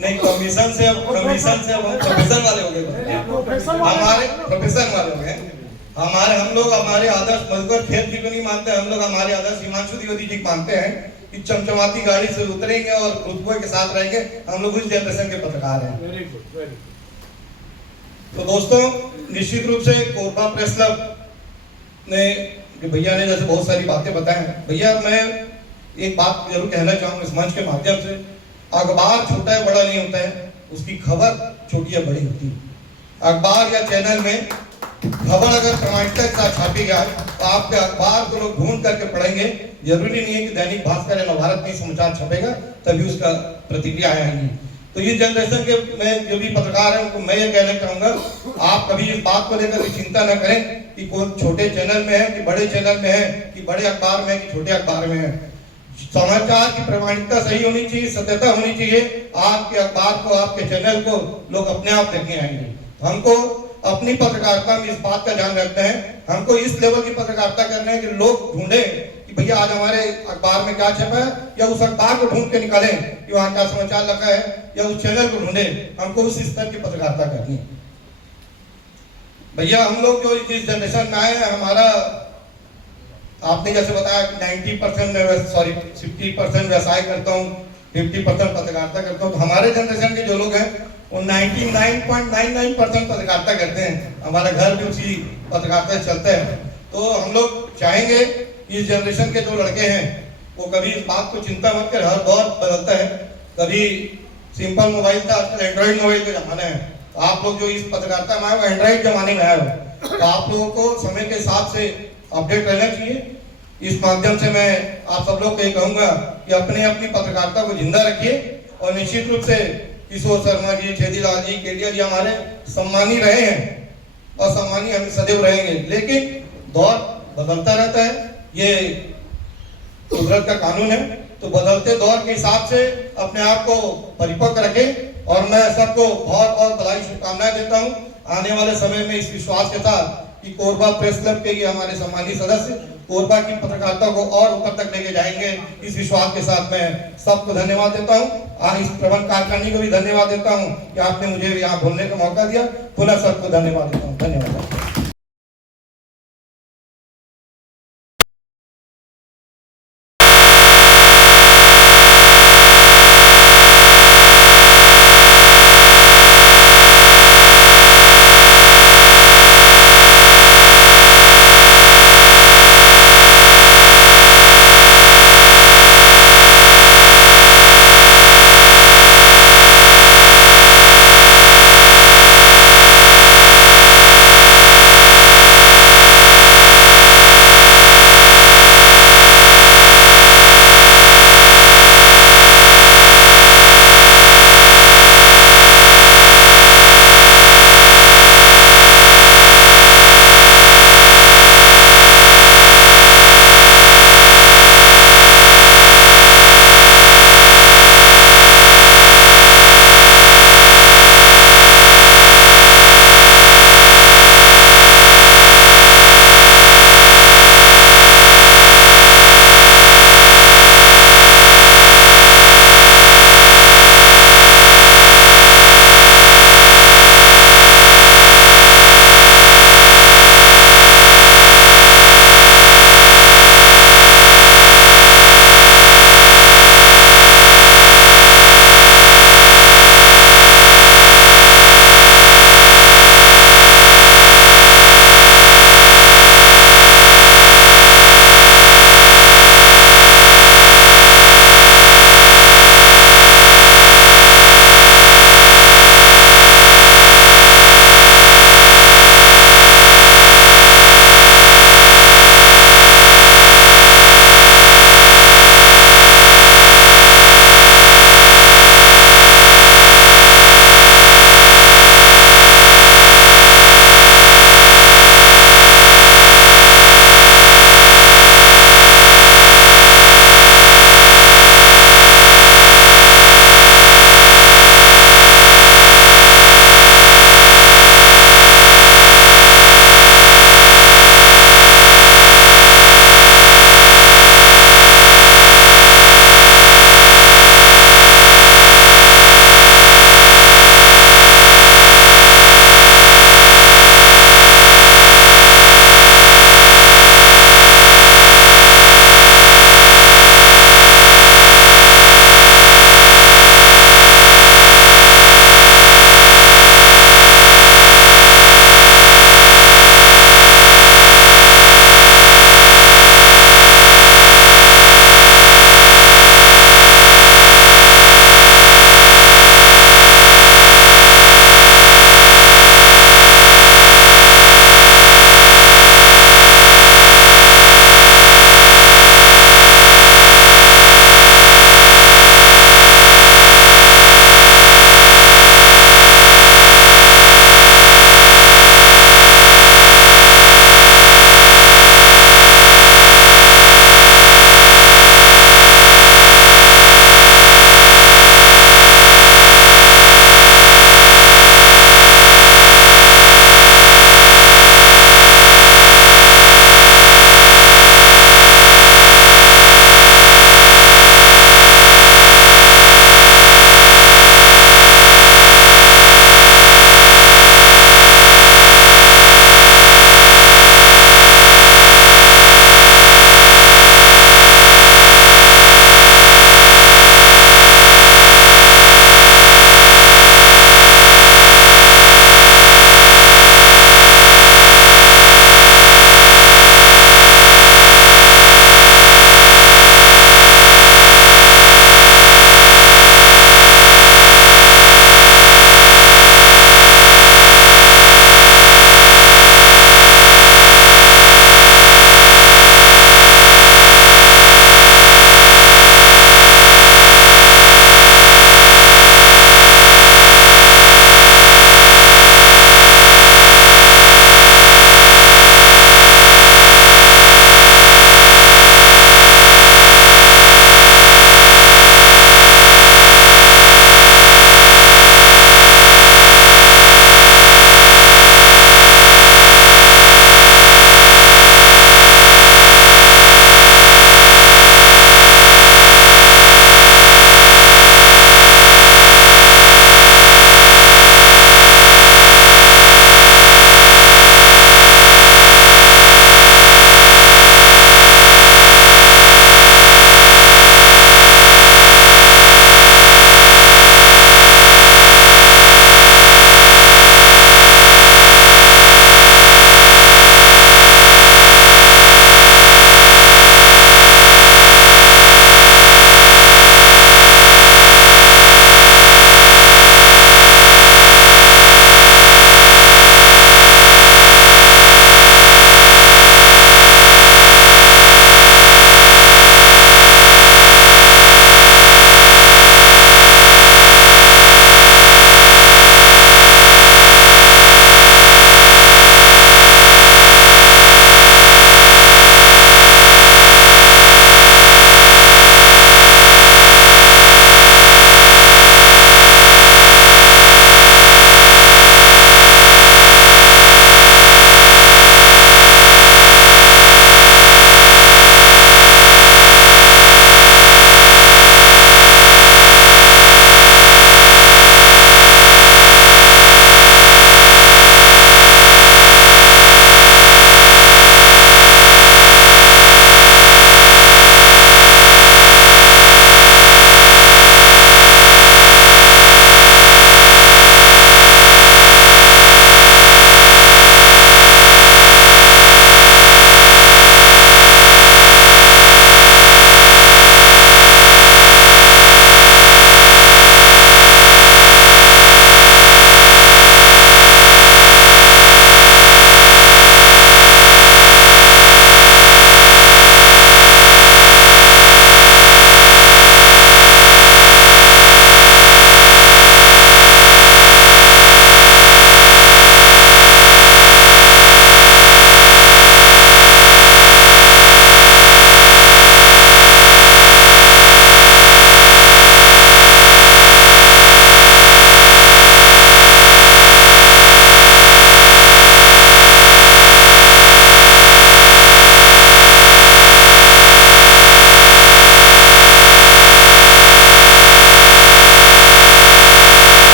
नहीं, कमीशन से अब हम प्रोफेशन वाले हो गए, हमारे प्रोफेशन वाले हो गए। हम लोग हमारे आदर्श मधुकर खेत जी को नहीं मानते, हम लोग हमारे आदर्श हिमांशु द्विवेदी जी को मानते हैं कि चमचमाती गाड़ी से उतरेंगे और रुतबे के साथ रहेंगे। हम लोग उस जनरेशन के पत्रकार हैं। Very good. तो दोस्तों, निश्चित रूप से कोरबा प्रेस क्लब ने, भैया ने जैसे बहुत सारी बातें बताएं, भैया मैं एक बात जरूर कहना चाहूंगा इस मंच के माध्यम से, अखबार छोटा है बड़ा नहीं होता है, उसकी खबर छोटी या बड़ी होती है। अखबार या चैनल में खबर अगर प्रामाणिकता के साथ छापी जाए तो आपके अखबार को लोग ढूंढ करके पढ़ेंगे। जरूरी नहीं है कि दैनिक भास्कर या नवभारत में समाचार छपेगा तभी उसका प्रतिक्रिया आएगी। तो ये जनरेशन के में जो भी पत्रकार हैं उनको मैं ये कहना चाहूंगा, आप कभी इस बात को लेकर चिंता न करें कि कौन छोटे चैनल में है कि बड़े चैनल में है, कि बड़े अखबार में है कि छोटे अखबार में है। समाचार की प्रामाणिकता सही होनी चाहिए, सत्यता होनी चाहिए। आपके अखबार को, आपके चैनल को लोग अपने आप देखने आएंगे। हमको अपनी पत्रकारिता में इस बात का ध्यान रखना है, हमको इस लेवल की पत्रकारिता करना है कि लोग ढूंढे कि भैया आज हमारे अखबार में क्या छपा है, या उस अखबार को ढूंढ के निकालें कि वहाँ क्या समाचार लिखा है, या उस चैनल को ढूंढे। हमको उस स्तर की पत्रकारिता करनी है। भैया हम लोग जो जिस जनरेशन में आए हैं, हमारा आपने जैसे बताया 60% व्यवसाय करता हूँ, 50% पत्रकारिता करता हूँ। तो हमारे जनरेशन के जो लोग हैं वो 99.99% पत्रकारिता करते हैं। हमारा घर भी उसी पत्रकारिता से चलता है। तो हम लोग चाहेंगे इस जनरेशन के जो लड़के हैं वो कभी इस बात को चिंता मत कर, हर दौर बदलता है। कभी सिंपल मोबाइल था, आजकल एंड्रॉइड मोबाइल का जमाना है। तो आप लोग जो इस पत्रकारिता में आए वो एंड्रॉइड जमाने में आए हो, तो आप लोगों को समय के हिसाब से अपडेट रहना चाहिए। इस माध्यम से मैं आप सब लोग को ये कहूंगा कि अपने अपनी पत्रकारिता को जिंदा रखिए और निश्चित रूप से किशोर शर्मा जी, छेदीलाल जी, केडिया जी हमारे सम्मानी रहे हैं और सम्मानी हम सदैव रहेंगे। लेकिन दौर बदलता रहता है, ये कुदरत का कानून है। तो बदलते दौर के हिसाब से अपने आप को परिपक्व रखें और मैं सबको बहुत बहुत बधाई शुभकामनाएं देता हूं। आने वाले समय में इस विश्वास के साथ कि कोरबा प्रेस क्लब के ये हमारे सम्मानित सदस्य कोरबा की पत्रकारिता को और ऊपर तक लेके जाएंगे, इस विश्वास के साथ मैं सबको धन्यवाद देता हूं। आज इस प्रबंध कार्यकारिणी को भी धन्यवाद देता हूं कि आपने मुझे यहाँ बोलने का मौका दिया। पुनः सबको धन्यवाद देता हूँ। धन्यवाद।